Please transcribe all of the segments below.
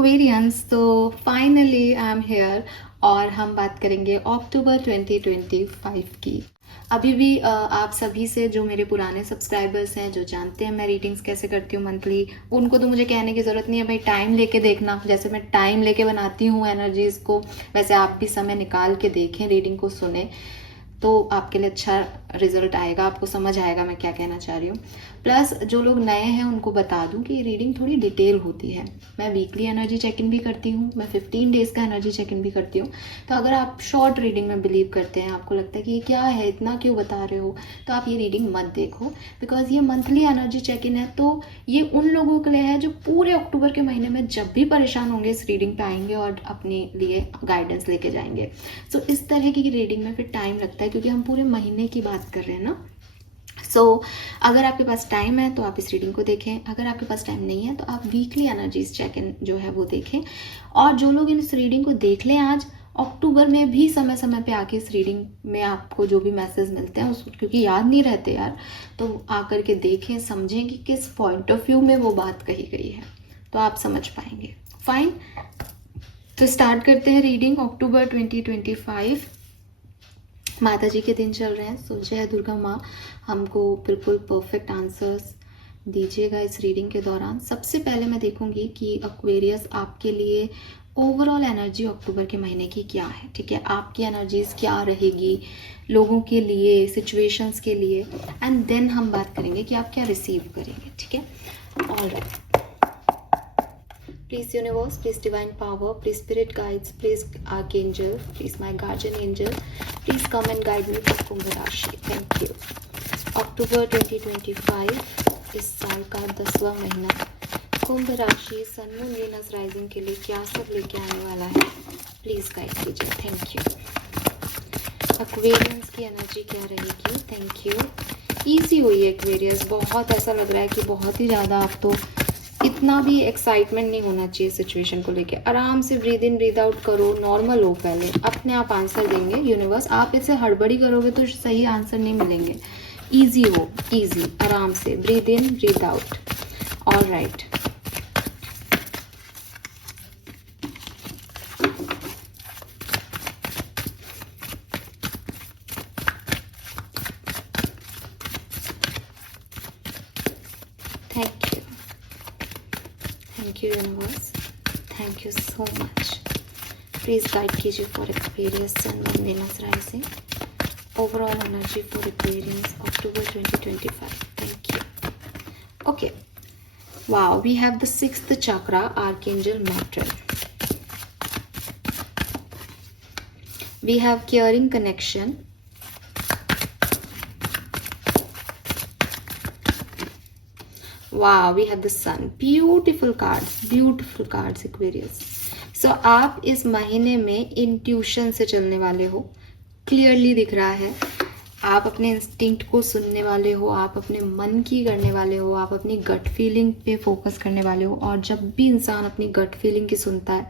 Aquarians, तो finally I am here और हम बात करेंगे अक्टूबर 2025 की। अभी भी आप सभी से जो मेरे पुराने सब्सक्राइबर्स हैं, जो जानते हैं मैं रीडिंग्स कैसे करती हूँ मंथली, उनको तो मुझे कहने की ज़रूरत नहीं है भाई, टाइम लेके देखना। जैसे मैं टाइम लेके बनाती हूँ एनर्जीज़ को, वैसे आप भी समय निकाल के देखें, रीडिंग को सुने, तो आपके लिए अच्छा रिजल्ट आएगा, आपको समझ आएगा मैं क्या कहना चाह रही हूँ। प्लस जो लोग नए हैं उनको बता दूँ कि ये रीडिंग थोड़ी डिटेल होती है। मैं वीकली एनर्जी चेक इन भी करती हूँ, मैं 15 डेज़ का एनर्जी चेक इन भी करती हूँ। तो अगर आप शॉर्ट रीडिंग में बिलीव करते हैं, आपको लगता है कि ये क्या है, इतना क्यों बता रहे हो, तो आप ये रीडिंग मत देखो। बिकॉज ये मंथली एनर्जी चेक इन है, तो ये उन लोगों के लिए है जो पूरे अक्टूबर के महीने में जब भी परेशान होंगे इस रीडिंग पे आएंगे और अपने लिए गाइडेंस लेके जाएंगे। सो इस तरह की रीडिंग में फिर टाइम लगता है, क्योंकि हम पूरे महीने की बात कर रहे हैं ना। अगर आपके पास टाइम है तो आप इस रीडिंग को देखें, अगर आपके पास टाइम नहीं है तो आप वीकली एनर्जीज चेक इन जो है वो देखें। और जो लोग इस रीडिंग को देख लें आज, अक्टूबर में भी समय समय पे आके इस रीडिंग में आपको जो भी मैसेज मिलते हैं उसको, क्योंकि याद नहीं रहते यार, तो आकर के देखें, समझें कि किस पॉइंट ऑफ व्यू में वो बात कही गई है, तो आप समझ पाएंगे। फाइन, तो स्टार्ट करते हैं रीडिंग अक्टूबर 2025। माता जी के दिन चल रहे हैं, सो जय दुर्गा माँ हमको बिल्कुल परफेक्ट आंसर्स दीजिएगा इस रीडिंग के दौरान। सबसे पहले मैं देखूंगी कि एक्वेरियस आपके लिए ओवरऑल एनर्जी अक्टूबर के महीने की क्या है। ठीक है, आपकी एनर्जीज क्या रहेगी लोगों के लिए, सिचुएशंस के लिए, एंड देन हम बात करेंगे कि आप क्या रिसीव करेंगे। ठीक है, alright. Please universe, please divine power, please spirit guides, please archangel, please my guardian angel, please come and guide me for कुंभ राशि। Thank you। अक्टूबर 2025 इस साल का 10वां महीना, कुंभ राशि, सन मून वीनस राइजिंग के लिए क्या सब लेके आने वाला है, प्लीज गाइड कीजिए। Thank you. एक्वेरियंस की एनर्जी क्या रहेगी, थैंक यू। ईजी हुई है एक्वेरियंस, बहुत ऐसा लग रहा है कि बहुत ही ज़्यादा, आप तो इतना भी एक्साइटमेंट नहीं होना चाहिए सिचुएशन को लेके। आराम से ब्रीद इन ब्रीद आउट करो, नॉर्मल हो, पहले अपने आप आंसर देंगे यूनिवर्स। आप इसे हड़बड़ी करोगे तो सही आंसर नहीं मिलेंगे। इजी हो, इजी, आराम से breathe in breathe out. All right, thank you, thank you universe, thank you so much. Please guide कीजिए for Aquarius sun moon Venus rising, overall energy for Aquarius October 2025. Thank you. Okay, wow, we have the 6th chakra, Archangel Michael. We have caring connection. Wow, we have the sun. Beautiful cards Aquarius. So आप इस महीने में intuition से चलने वाले हो, clearly दिख रहा है। आप अपने इंस्टिंक्ट को सुनने वाले हो, आप अपने मन की करने वाले हो, आप अपनी गट फीलिंग पे फोकस करने वाले हो। और जब भी इंसान अपनी गट फीलिंग की सुनता है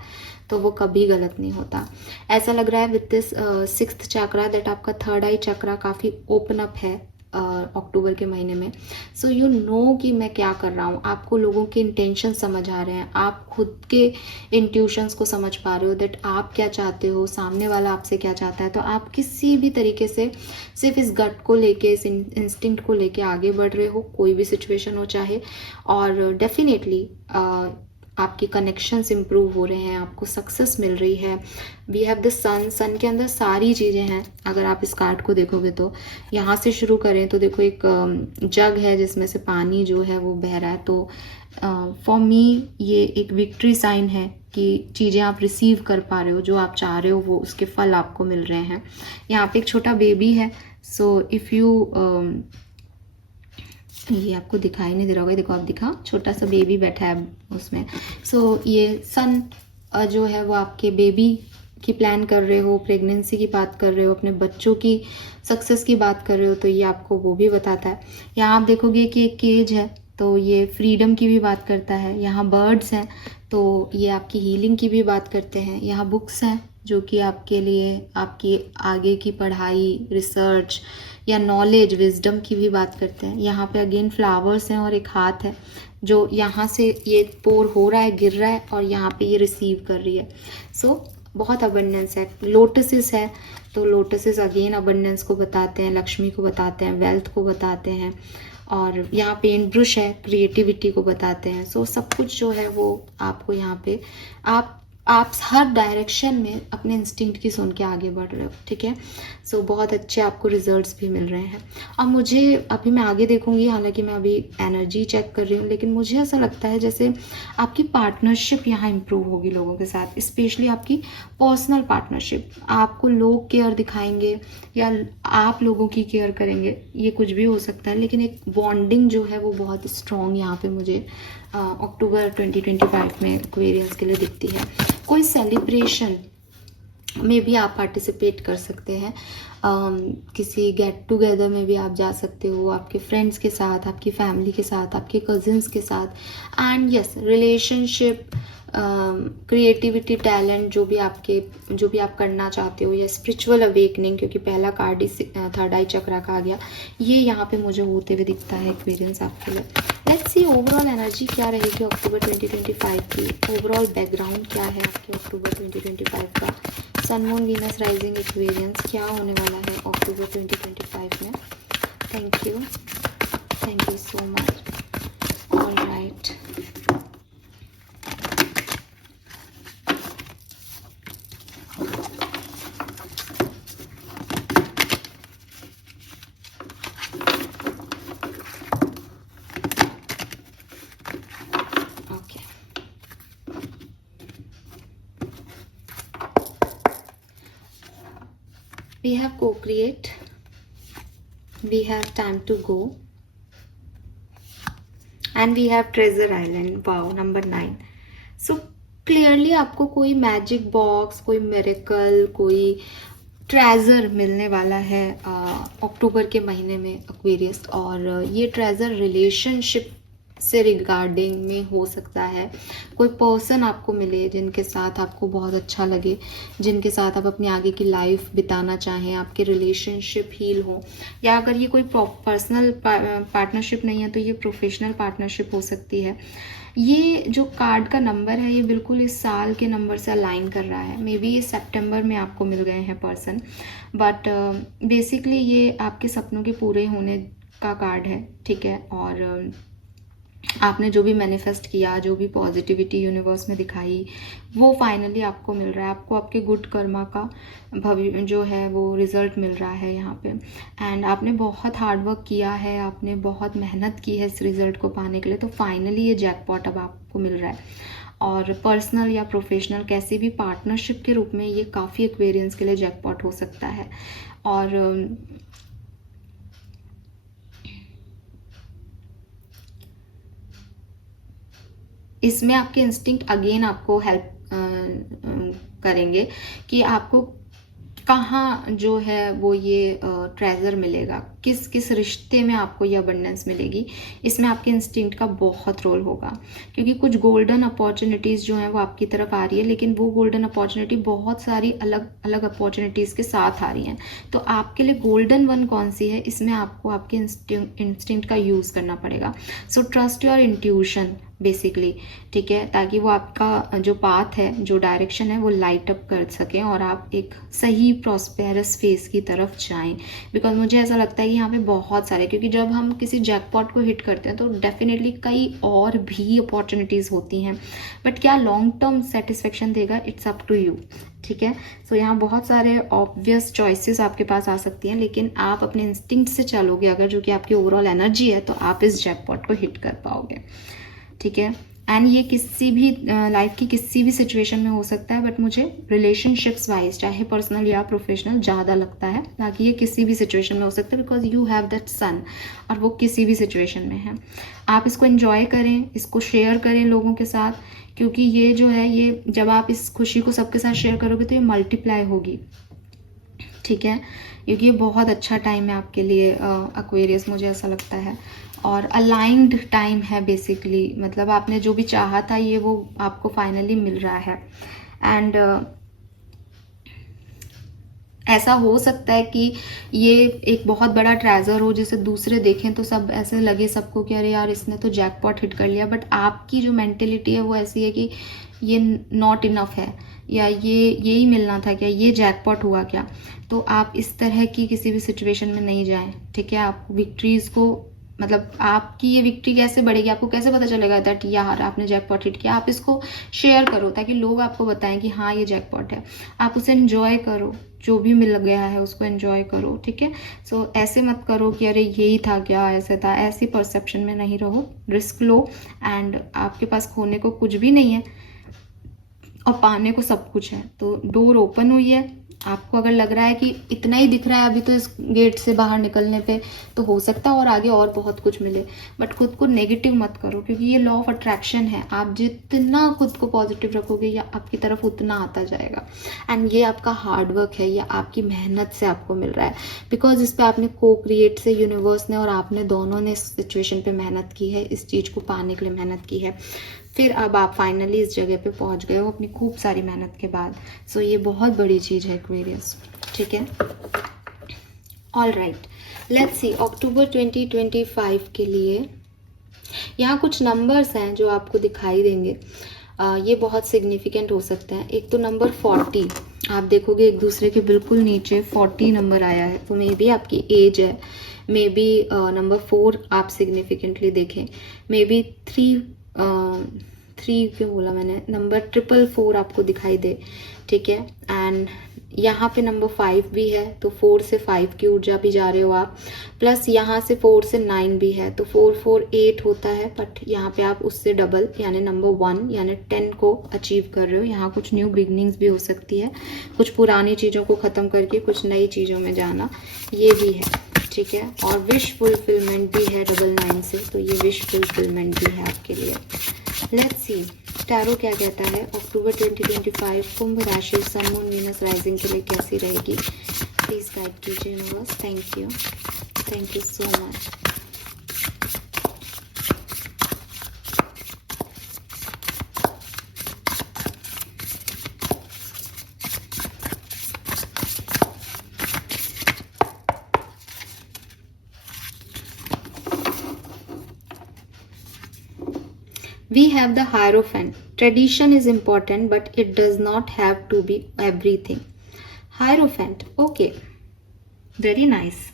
तो वो कभी गलत नहीं होता। ऐसा लग रहा है with this 6th chakra that आपका 3rd आई चक्रा काफ़ी ओपन अप है अक्टूबर के महीने में। सो यू नो कि मैं क्या कर रहा हूँ, आपको लोगों के इंटेंशन समझ आ रहे हैं, आप खुद के इंट्यूशंस को समझ पा रहे हो दैट आप क्या चाहते हो, सामने वाला आपसे क्या चाहता है। तो आप किसी भी तरीके से सिर्फ इस गट को लेके, इस इंस्टिंक्ट को लेके आगे बढ़ रहे हो, कोई भी सिचुएशन हो चाहे। और डेफिनेटली आपके कनेक्शंस इंप्रूव हो रहे हैं, आपको सक्सेस मिल रही है। वी हैव द सन के अंदर सारी चीज़ें हैं। अगर आप इस कार्ड को देखोगे तो यहाँ से शुरू करें तो देखो एक जग है जिसमें से पानी जो है वो बह रहा है। तो फॉर मी ये एक विक्ट्री साइन है कि चीज़ें आप रिसीव कर पा रहे हो, जो आप चाह रहे हो वो उसके फल आपको मिल रहे हैं। यहाँ पे एक छोटा बेबी है। सो इफ़ यू ये आपको दिखाई नहीं दे रहा होगा, देखो आप दिखा, छोटा सा बेबी बैठा है उसमें। सो ये सन जो है वो आपके बेबी की प्लान कर रहे हो, प्रेगनेंसी की बात कर रहे हो, अपने बच्चों की सक्सेस की बात कर रहे हो, तो ये आपको वो भी बताता है। यहाँ आप देखोगे कि एक केज है, तो ये फ्रीडम की भी बात करता है। यहाँ बर्ड्स हैं, तो ये आपकी हीलिंग की भी बात करते हैं। यहाँ बुक्स हैं जो कि आपके लिए आपकी आगे की पढ़ाई, रिसर्च या नॉलेज, विजडम की भी बात करते हैं। यहाँ पे अगेन फ्लावर्स हैं और एक हाथ है, जो यहाँ से ये पोर हो रहा है, गिर रहा है, और यहाँ पे ये रिसीव कर रही है। सो बहुत अबंडेंस है। लोटसेस है, तो लोटसेस अगेन अबंडेंस को बताते हैं, लक्ष्मी को बताते हैं, वेल्थ को बताते हैं। और यहाँ पेंट ब्रश है, क्रिएटिविटी को बताते हैं। सो सब कुछ जो है वो आपको यहाँ पे आप हर डायरेक्शन में अपने इंस्टिंक्ट की सुन के आगे बढ़ रहे हो, ठीक है। सो बहुत अच्छे आपको रिजल्ट्स भी मिल रहे हैं। अब मुझे अभी मैं आगे देखूंगी, हालांकि मैं अभी एनर्जी चेक कर रही हूँ, लेकिन मुझे ऐसा लगता है जैसे आपकी पार्टनरशिप यहाँ इंप्रूव होगी लोगों के साथ, स्पेशली आपकी पर्सनल पार्टनरशिप। आपको लोग केयर दिखाएंगे या आप लोगों की केयर करेंगे, ये कुछ भी हो सकता है, लेकिन एक बॉन्डिंग जो है वो बहुत स्ट्रॉन्ग यहाँ पे मुझे अक्टूबर 2025 में एक्वेरियंस के लिए दिखती है। कोई सेलिब्रेशन में भी आप पार्टिसिपेट कर सकते हैं, किसी गेट टुगेदर में भी आप जा सकते हो, आपके फ्रेंड्स के साथ, आपकी फैमिली के साथ, आपके कजिन्स के साथ। And yes, relationship, creativity, talent, जो भी आप करना चाहते हो, या स्पिरिचुअल अवेकनिंग, क्योंकि पहला कार्ड ही थर्ड आई चक्रा का आ गया, ये यहाँ पे मुझे होते हुए दिखता है एक्सपीरियंस आपके लिए। लेट्स सी ओवरऑल एनर्जी क्या रहेगी अक्टूबर 2025 की। ओवरऑल बैकग्राउंड क्या है आपके अक्टूबर 2025 का। Sun moon Venus rising Aquarians क्या होने वाला है अक्टूबर 2025 में। Thank you so much. All right, we have co-create, we have time to go, and we have treasure island. wow, number 9. so clearly आपको कोई मैजिक बॉक्स, कोई मिरेकल, कोई ट्रेजर मिलने वाला है अक्टूबर के महीने में एक्वेरियस। और ये ट्रेजर रिलेशनशिप से रिगार्डिंग में हो सकता है। कोई पर्सन आपको मिले जिनके साथ आपको बहुत अच्छा लगे, जिनके साथ आप अपनी आगे की लाइफ बिताना चाहें, आपके रिलेशनशिप हील हो, या अगर ये कोई पर्सनल पार्टनरशिप नहीं है तो ये प्रोफेशनल पार्टनरशिप हो सकती है। ये जो कार्ड का नंबर है ये बिल्कुल इस साल के नंबर से अलाइन कर रहा है। मे बी ये सितंबर में आपको मिल गए हैं पर्सन, बट बेसिकली ये आपके सपनों के पूरे होने का कार्ड है, ठीक है। और आपने जो भी मैनिफेस्ट किया, जो भी पॉजिटिविटी यूनिवर्स में दिखाई, वो फाइनली आपको मिल रहा है। आपको आपके गुड कर्मा का भविष्य जो है वो रिजल्ट मिल रहा है यहाँ पे। एंड आपने बहुत हार्ड वर्क किया है, आपने बहुत मेहनत की है इस रिजल्ट को पाने के लिए, तो फाइनली ये जैकपॉट अब आपको मिल रहा है। और पर्सनल या प्रोफेशनल कैसे भी पार्टनरशिप के रूप में ये काफ़ी एक्वेरियंस के लिए जैकपॉट हो सकता है। और इसमें आपके इंस्टिंक्ट अगेन आपको हेल्प करेंगे कि आपको कहाँ जो है वो ये ट्रेजर मिलेगा, किस किस रिश्ते में आपको ये अबंडेंस मिलेगी। इसमें आपके इंस्टिंक्ट का बहुत रोल होगा, क्योंकि कुछ गोल्डन अपॉर्चुनिटीज़ जो हैं वो आपकी तरफ आ रही है, लेकिन वो गोल्डन अपॉर्चुनिटी बहुत सारी अलग अलग अपॉर्चुनिटीज़ के साथ आ रही हैं। तो आपके लिए गोल्डन वन कौन सी है, इसमें आपको आपके इंस्टिंक्ट का यूज़ करना पड़ेगा। So trust your intuition basically, ठीक है, ताकि वो आपका जो पाथ है, जो डायरेक्शन है, वो लाइट अप कर सकें और आप एक सही प्रॉस्पेरस फेस की तरफ जाएं। बिकॉज मुझे ऐसा लगता है कि यहाँ पे बहुत सारे, क्योंकि जब हम किसी जैकपॉट को हिट करते हैं तो डेफिनेटली कई और भी अपॉर्चुनिटीज़ होती हैं, बट क्या लॉन्ग टर्म सेटिस्फेक्शन देगा, इट्स अप टू यू, ठीक है। सो यहाँ बहुत सारे ऑब्वियस चॉइसेस आपके पास आ सकती हैं, लेकिन आप अपने इंस्टिंक्ट से चलोगे अगर, जो कि आपकी ओवरऑल एनर्जी है, तो आप इस जैकपॉट को हिट कर पाओगे, ठीक है। एंड ये किसी भी लाइफ की किसी भी सिचुएशन में हो सकता है, बट मुझे रिलेशनशिप्स वाइज, चाहे पर्सनल या प्रोफेशनल, ज़्यादा लगता है, ताकि ये किसी भी सिचुएशन में हो सकता है, बिकॉज यू हैव दैट सन, और वो किसी भी सिचुएशन में है। आप इसको एंजॉय करें, इसको शेयर करें लोगों के साथ, क्योंकि ये जो है, ये जब आप इस खुशी को सबके साथ शेयर करोगे तो ये मल्टीप्लाई होगी, ठीक है। क्योंकि ये बहुत अच्छा टाइम है आपके लिए एक्वेरियस, मुझे ऐसा लगता है, और अलाइंड टाइम है बेसिकली। मतलब आपने जो भी चाहा था ये वो आपको फाइनली मिल रहा है। एंड ऐसा हो सकता है कि ये एक बहुत बड़ा ट्रेजर हो जिसे दूसरे देखें तो सब ऐसे लगे सबको कि अरे यार इसने तो जैकपॉट हिट कर लिया, बट आपकी जो मेंटेलिटी है वो ऐसी है कि ये नॉट इनफ है, या ये यही मिलना था क्या, ये जैकपॉट हुआ क्या। तो आप इस तरह की किसी भी सिचुएशन में नहीं जाएं, ठीक है। आप विक्ट्रीज़ को, मतलब आपकी ये विक्ट्री कैसे बढ़ेगी, आपको कैसे पता चलेगा दैट यार आपने जैकपॉट हिट किया। आप इसको शेयर करो ताकि लोग आपको बताएं कि हाँ ये जैकपॉट है। आप उसे एंजॉय करो, जो भी मिल गया है उसको एंजॉय करो, ठीक है। सो ऐसे मत करो कि अरे यही था क्या, ऐसे था, ऐसी परसेप्शन में नहीं रहो। रिस्क लो, एंड आपके पास खोने को कुछ भी नहीं है और पाने को सब कुछ है। तो डोर ओपन हुई है। आपको अगर लग रहा है कि इतना ही दिख रहा है अभी तो इस गेट से बाहर निकलने पे, तो हो सकता है और आगे और बहुत कुछ मिले, बट खुद को नेगेटिव मत करो, क्योंकि ये लॉ ऑफ अट्रैक्शन है। आप जितना खुद को पॉजिटिव रखोगे या आपकी तरफ उतना आता जाएगा। एंड ये आपका हार्डवर्क है, या आपकी मेहनत से आपको मिल रहा है, बिकॉज इस पर आपने को क्रिएट से यूनिवर्स ने और आपने दोनों ने इस सिचुएशन पे मेहनत की है, इस चीज़ को पाने के लिए मेहनत की है। फिर अब आप फाइनली इस जगह पे पहुंच गए हो अपनी खूब सारी मेहनत के बाद। सो ये बहुत बड़ी चीज़ है एक्वेरियस, ठीक है। ऑल राइट, लेट्स सी अक्टूबर 2025 के लिए यहाँ कुछ नंबर्स हैं जो आपको दिखाई देंगे। ये बहुत सिग्निफिकेंट हो सकते हैं। एक तो नंबर 40, आप देखोगे एक दूसरे के बिल्कुल नीचे 40 नंबर आया है, तो मे बी आपकी एज है। मे बी नंबर 4 आप सिग्निफिकेंटली देखें। मे बी 3 क्यों बोला मैंने, नंबर 444 आपको दिखाई दे, ठीक है। एंड यहाँ पे नंबर 5 भी है, तो 4 से 5 की ऊर्जा भी जा रहे हो आप, प्लस यहाँ से 4 से 9 भी है, तो 448 होता है। बट यहाँ पे आप उससे डबल यानी नंबर 1 यानी 10 को अचीव कर रहे हो। यहाँ कुछ न्यू बिगनिंग्स भी हो सकती है, कुछ पुरानी चीज़ों को ख़त्म करके कुछ नई चीज़ों में जाना, ये भी है, ठीक है। और विश फुलफिलमेंट भी है 99 से, तो ये विश फुलफिलमेंट भी है आपके लिए। लेट्स सी टैरो क्या कहता है अक्टूबर 2025 कुंभ राशि सन मून वीनस राइजिंग के लिए कैसी रहेगी। प्लीज गाइड कीजिए universe. Thank you so much. We have the Hierophant. Tradition is important, but it does not have to be everything. Hierophant, okay, very nice.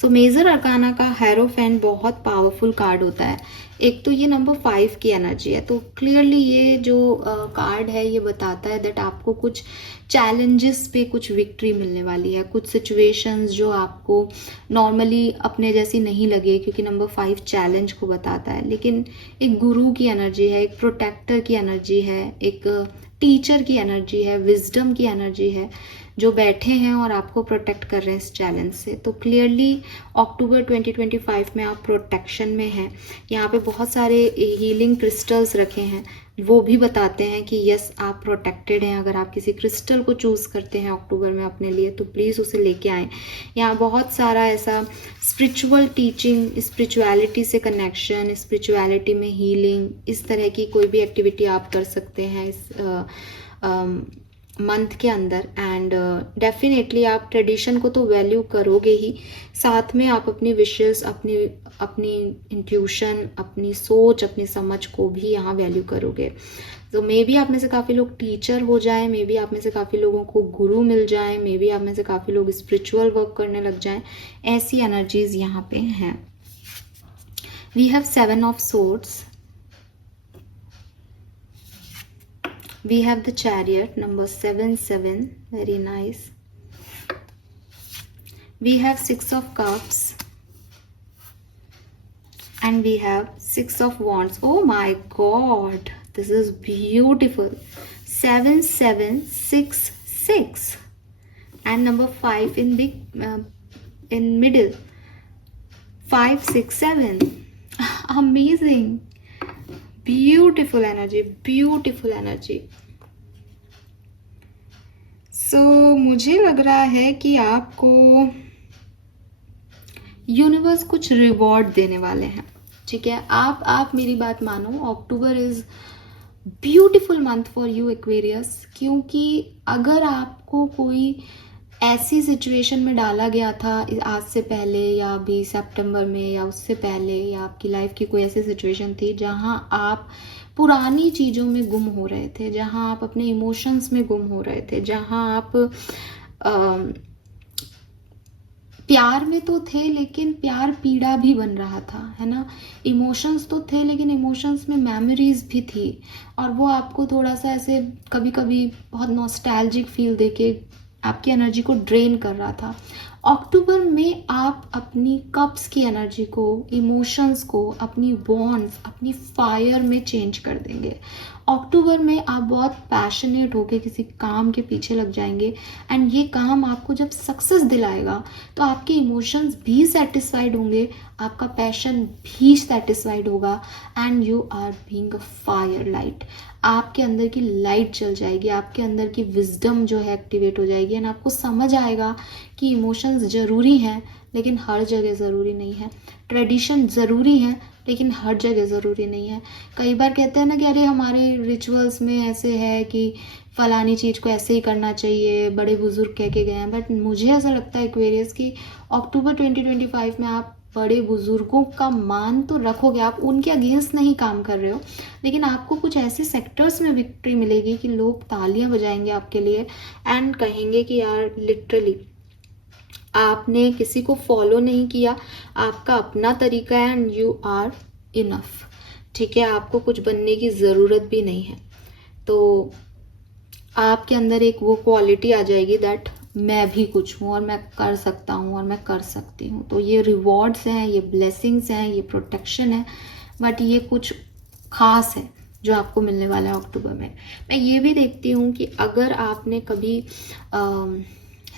So Major Arcana का Hierophant बहुत powerful card होता है। एक तो ये number 5 की energy है, तो क्लियरली ये जो कार्ड है ये बताता है दैट आपको कुछ चैलेंजेस पे कुछ विक्ट्री मिलने वाली है, कुछ सिचुएशंस जो आपको नॉर्मली अपने जैसी नहीं लगे, क्योंकि नंबर 5 चैलेंज को बताता है। लेकिन एक गुरु की एनर्जी है, एक प्रोटेक्टर की एनर्जी है, एक टीचर की एनर्जी है, विजडम की एनर्जी है, जो बैठे हैं और आपको प्रोटेक्ट कर रहे हैं इस चैलेंज से। तो क्लियरली अक्टूबर 2025 में आप प्रोटेक्शन में हैं। यहाँ पे बहुत सारे हीलिंग क्रिस्टल्स रखे हैं, वो भी बताते हैं कि यस आप प्रोटेक्टेड हैं। अगर आप किसी क्रिस्टल को चूज़ करते हैं अक्टूबर में अपने लिए, तो प्लीज़ उसे लेके आएँ। यहाँ बहुत सारा ऐसा स्पिरिचुअल टीचिंग, स्पिरिचुअलिटी से कनेक्शन, स्पिरिचुअलिटी में हीलिंग, इस तरह की कोई भी एक्टिविटी आप कर सकते हैं इस मंथ के अंदर। एंड डेफिनेटली आप ट्रेडिशन को तो वैल्यू करोगे ही, साथ में आप अपनी विशेस, अपनी इंट्यूशन, अपनी सोच, अपनी समझ को भी यहाँ वैल्यू करोगे। तो मे बी आप में से काफ़ी लोग टीचर हो जाएं, मे बी आप में से काफ़ी लोगों को गुरु मिल जाए, मे बी आप में से काफ़ी लोग स्पिरिचुअल वर्क करने लग जाएं। ऐसी एनर्जीज यहाँ पे हैं। We have 7 of swords, we have the Chariot number 77, very nice. We have 6 of Cups and we have 6 of Wands. Oh my god, this is beautiful. 7 7 6 6 and number 5 in the in middle, 5 6 7. Amazing, beautiful energy, beautiful energy. So मुझे लग रहा है कि आपको universe कुछ reward देने वाले हैं, ठीक है। आप मेरी बात मानो, October is beautiful month for you Aquarius, क्योंकि अगर आपको कोई ऐसी सिचुएशन में डाला गया था आज से पहले या अभी सितंबर में या उससे पहले, या आपकी लाइफ की कोई ऐसी सिचुएशन थी जहां आप पुरानी चीज़ों में गुम हो रहे थे, जहां आप अपने इमोशंस में गुम हो रहे थे, जहां आप प्यार में तो थे लेकिन प्यार पीड़ा भी बन रहा था, है ना। इमोशंस तो थे लेकिन इमोशंस में मेमोरीज भी थी, और वो आपको थोड़ा सा ऐसे कभी कभी बहुत नॉस्टैल्जिक फील देके आपकी एनर्जी को ड्रेन कर रहा था। अक्टूबर में आप अपनी कप्स की एनर्जी को, इमोशंस को, अपनी बॉन्ड्स, अपनी फायर में चेंज कर देंगे। अक्टूबर में आप बहुत पैशनेट होके किसी काम के पीछे लग जाएंगे, एंड ये काम आपको जब सक्सेस दिलाएगा तो आपके इमोशंस भी सेटिस्फाइड होंगे, आपका पैशन भी सेटिस्फाइड होगा, and you are being a fire light. आपके अंदर की लाइट जल जाएगी, आपके अंदर की विजडम जो है एक्टिवेट हो जाएगी, एंड आपको समझ आएगा कि इमोशंस ज़रूरी हैं लेकिन हर जगह ज़रूरी नहीं है। ट्रेडिशन ज़रूरी है लेकिन हर जगह ज़रूरी नहीं है। कई बार कहते हैं ना कि अरे हमारे रिचुअल्स में ऐसे है कि फलानी चीज़ को ऐसे ही करना चाहिए, बड़े बुजुर्ग कह के गए हैं, बट मुझे ऐसा लगता है एक्वेरियस कि अक्टूबर 2025 में आप बड़े बुजुर्गों का मान तो रखोगे, आप उनके अगेंस्ट नहीं काम कर रहे हो, लेकिन आपको कुछ ऐसे सेक्टर्स में विक्ट्री मिलेगी कि लोग तालियां बजाएंगे आपके लिए, एंड कहेंगे कि यार लिटरली आपने किसी को फॉलो नहीं किया, आपका अपना तरीका है, एंड यू आर इनफ। ठीक है, आपको कुछ बनने की ज़रूरत भी नहीं है। तो आपके अंदर एक वो क्वालिटी आ जाएगी दैट मैं भी कुछ हूँ और मैं कर सकता हूँ और मैं कर सकती हूँ। तो ये रिवॉर्ड्स हैं, ये ब्लेसिंग्स हैं, ये प्रोटेक्शन है, बट ये कुछ खास है जो आपको मिलने वाला है अक्टूबर में। मैं ये भी देखती हूँ कि अगर आपने कभी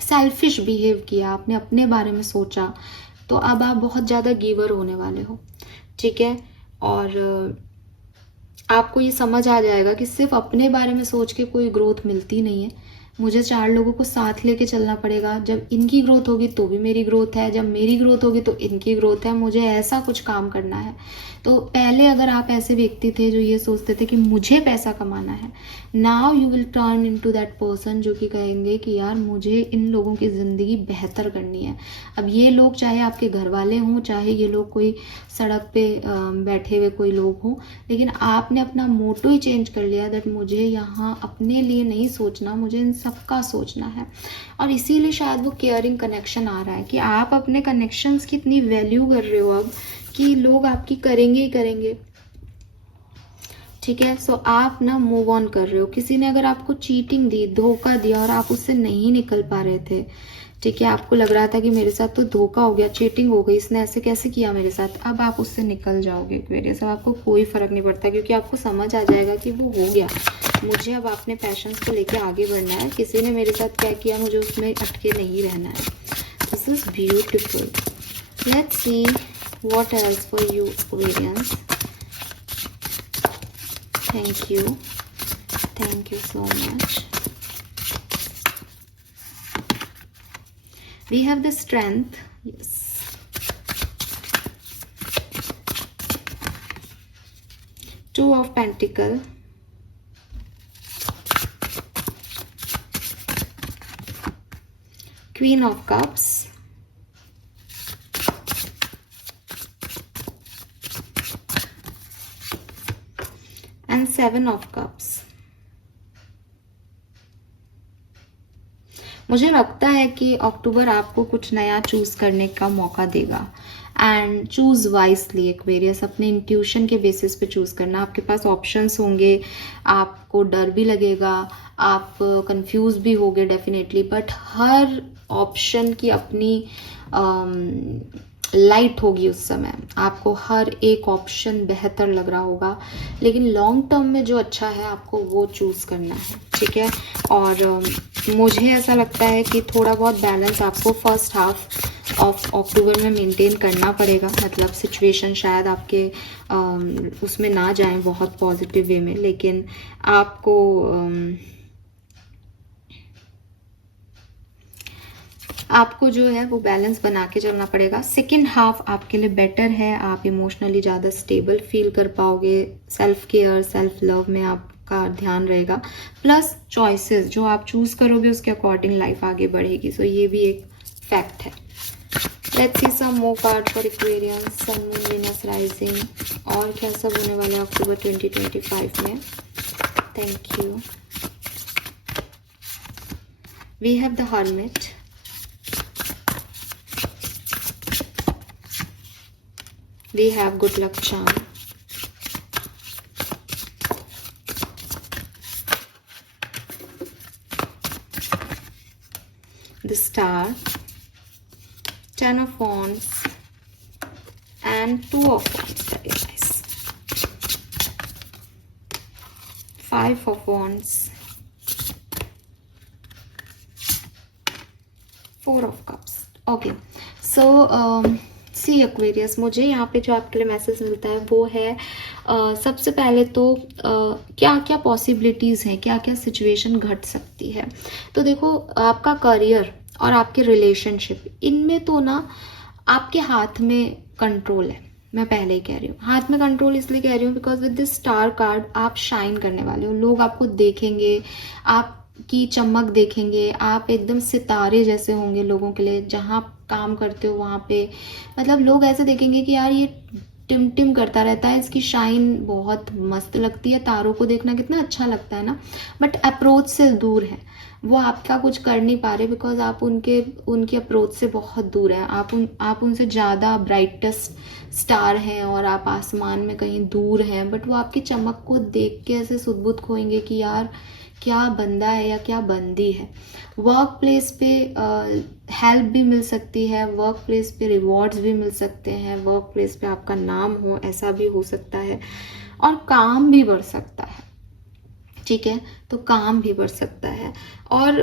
सेल्फिश बिहेव किया, आपने अपने बारे में सोचा, तो अब आप बहुत ज़्यादा गिवर होने वाले हो। ठीक है, और आपको ये समझ आ जाएगा कि सिर्फ अपने बारे में सोच के कोई ग्रोथ मिलती नहीं है, मुझे 4 लोगों को साथ लेके चलना पड़ेगा। जब इनकी ग्रोथ होगी तो भी मेरी ग्रोथ है, जब मेरी ग्रोथ होगी तो इनकी ग्रोथ है, मुझे ऐसा कुछ काम करना है। तो पहले अगर आप ऐसे व्यक्ति थे जो ये सोचते थे कि मुझे पैसा कमाना है, now you will turn into that person जो कि कहेंगे कि यार मुझे इन लोगों की ज़िंदगी बेहतर करनी है। अब ये लोग चाहे आपके घर वाले हों, चाहे ये लोग कोई सड़क पे बैठे हुए कोई लोग हों, लेकिन आपने अपना मोटो ही चेंज कर लिया दैट मुझे यहाँ अपने लिए नहीं सोचना, मुझे इन सबका सोचना है। और इसीलिए शायद वो केयरिंग कनेक्शन आ रहा है कि आप अपने कनेक्शंस की इतनी वैल्यू कर रहे हो अब कि लोग आपकी करेंगे ही करेंगे। ठीक है, सो आप ना मूव ऑन कर रहे हो। किसी ने अगर आपको चीटिंग दी, धोखा दिया और आप उससे नहीं निकल पा रहे थे, ठीक है, आपको लग रहा था कि मेरे साथ तो धोखा हो गया, चीटिंग हो गई, इसने ऐसे कैसे किया मेरे साथ, अब आप उससे निकल जाओगे एक्वेरियस। अब आपको कोई फर्क नहीं पड़ता क्योंकि आपको समझ आ जाएगा कि वो हो गया, मुझे अब अपने पैशंस को लेके आगे बढ़ना है। किसी ने मेरे साथ क्या किया, मुझे उसमें अटके नहीं रहना है। This is beautiful. Let's see what else for you Aquarians. Thank you so much. We have the strength. Yes, Two of Pentacles, Queen of Cups, and Seven of Cups. मुझे लगता है कि अक्टूबर आपको कुछ नया चूज करने का मौका देगा, एंड चूज वाइसली एक्वेरियस। अपने इंट्यूशन के बेसिस पे चूज करना। आपके पास ऑप्शंस होंगे, आपको डर भी लगेगा, आप कंफ्यूज भी होगे डेफिनेटली, बट हर ऑप्शन की अपनी लाइट होगी उस समय। आपको हर एक ऑप्शन बेहतर लग रहा होगा, लेकिन लॉन्ग टर्म में जो अच्छा है आपको वो चूज करना है। ठीक है, और मुझे ऐसा लगता है कि थोड़ा बहुत बैलेंस आपको फर्स्ट हाफ ऑफ अक्टूबर में मेंटेन करना पड़ेगा। मतलब सिचुएशन शायद आपके उसमें ना जाए बहुत पॉजिटिव वे में, लेकिन आपको जो है वो बैलेंस बना के चलना पड़ेगा। सेकेंड हाफ आपके लिए बेटर है, आप इमोशनली ज़्यादा स्टेबल फील कर पाओगे, सेल्फ केयर सेल्फ लव में आप आपका ध्यान रहेगा, प्लस चॉइसेस जो आप चूज़ करोगे उसके अकॉर्डिंग लाइफ आगे बढ़ेगी। सो ये भी एक फैक्ट है। Let's see some more card for Aquarians, sun, moon, Venus, rising, और क्या सब होने वाला है अक्टूबर 2025 में। Thank you. We have the hermit, we have good luck charm, the star, 10 of wands and 2 of wands. Very nice. 5 of wands, 4 of cups. Okay, so see Aquarius, मुझे यहाँ पे जो आपके लिए मैसेज मिलता है वो है सबसे पहले तो क्या क्या पॉसिबिलिटीज़ हैं, क्या क्या सिचुएशन घट सकती है। तो देखो, आपका करियर और आपके रिलेशनशिप, इनमें तो ना आपके हाथ में कंट्रोल है। मैं पहले ही कह रही हूँ, हाथ में कंट्रोल इसलिए कह रही हूँ because with this star card आप शाइन करने वाले हो। लोग आपको देखेंगे, आपकी चमक देखेंगे, आप एकदम सितारे जैसे होंगे लोगों के लिए। जहाँ आप काम करते हो वहाँ पे मतलब लोग ऐसे देखेंगे कि यार ये टिम टिम करता रहता है, इसकी शाइन बहुत मस्त लगती है। तारों को देखना कितना अच्छा लगता है ना, बट अप्रोच से दूर है वो, आपका कुछ कर नहीं पा रहे बिकॉज आप उनके अप्रोच से बहुत दूर हैं। आप उनसे ज़्यादा ब्राइटेस्ट स्टार हैं और आप आसमान में कहीं दूर हैं, बट वो आपकी चमक को देख के ऐसे सुध-बुध खोएंगे कि यार क्या बंदा है या क्या बंदी है। वर्क प्लेस पे हेल्प भी मिल सकती है, वर्क प्लेस पे रिवॉर्ड्स भी मिल सकते हैं, वर्क प्लेस पे आपका नाम हो, ऐसा भी हो सकता है, और काम भी बढ़ सकता है। ठीक है, तो काम भी बढ़ सकता है। और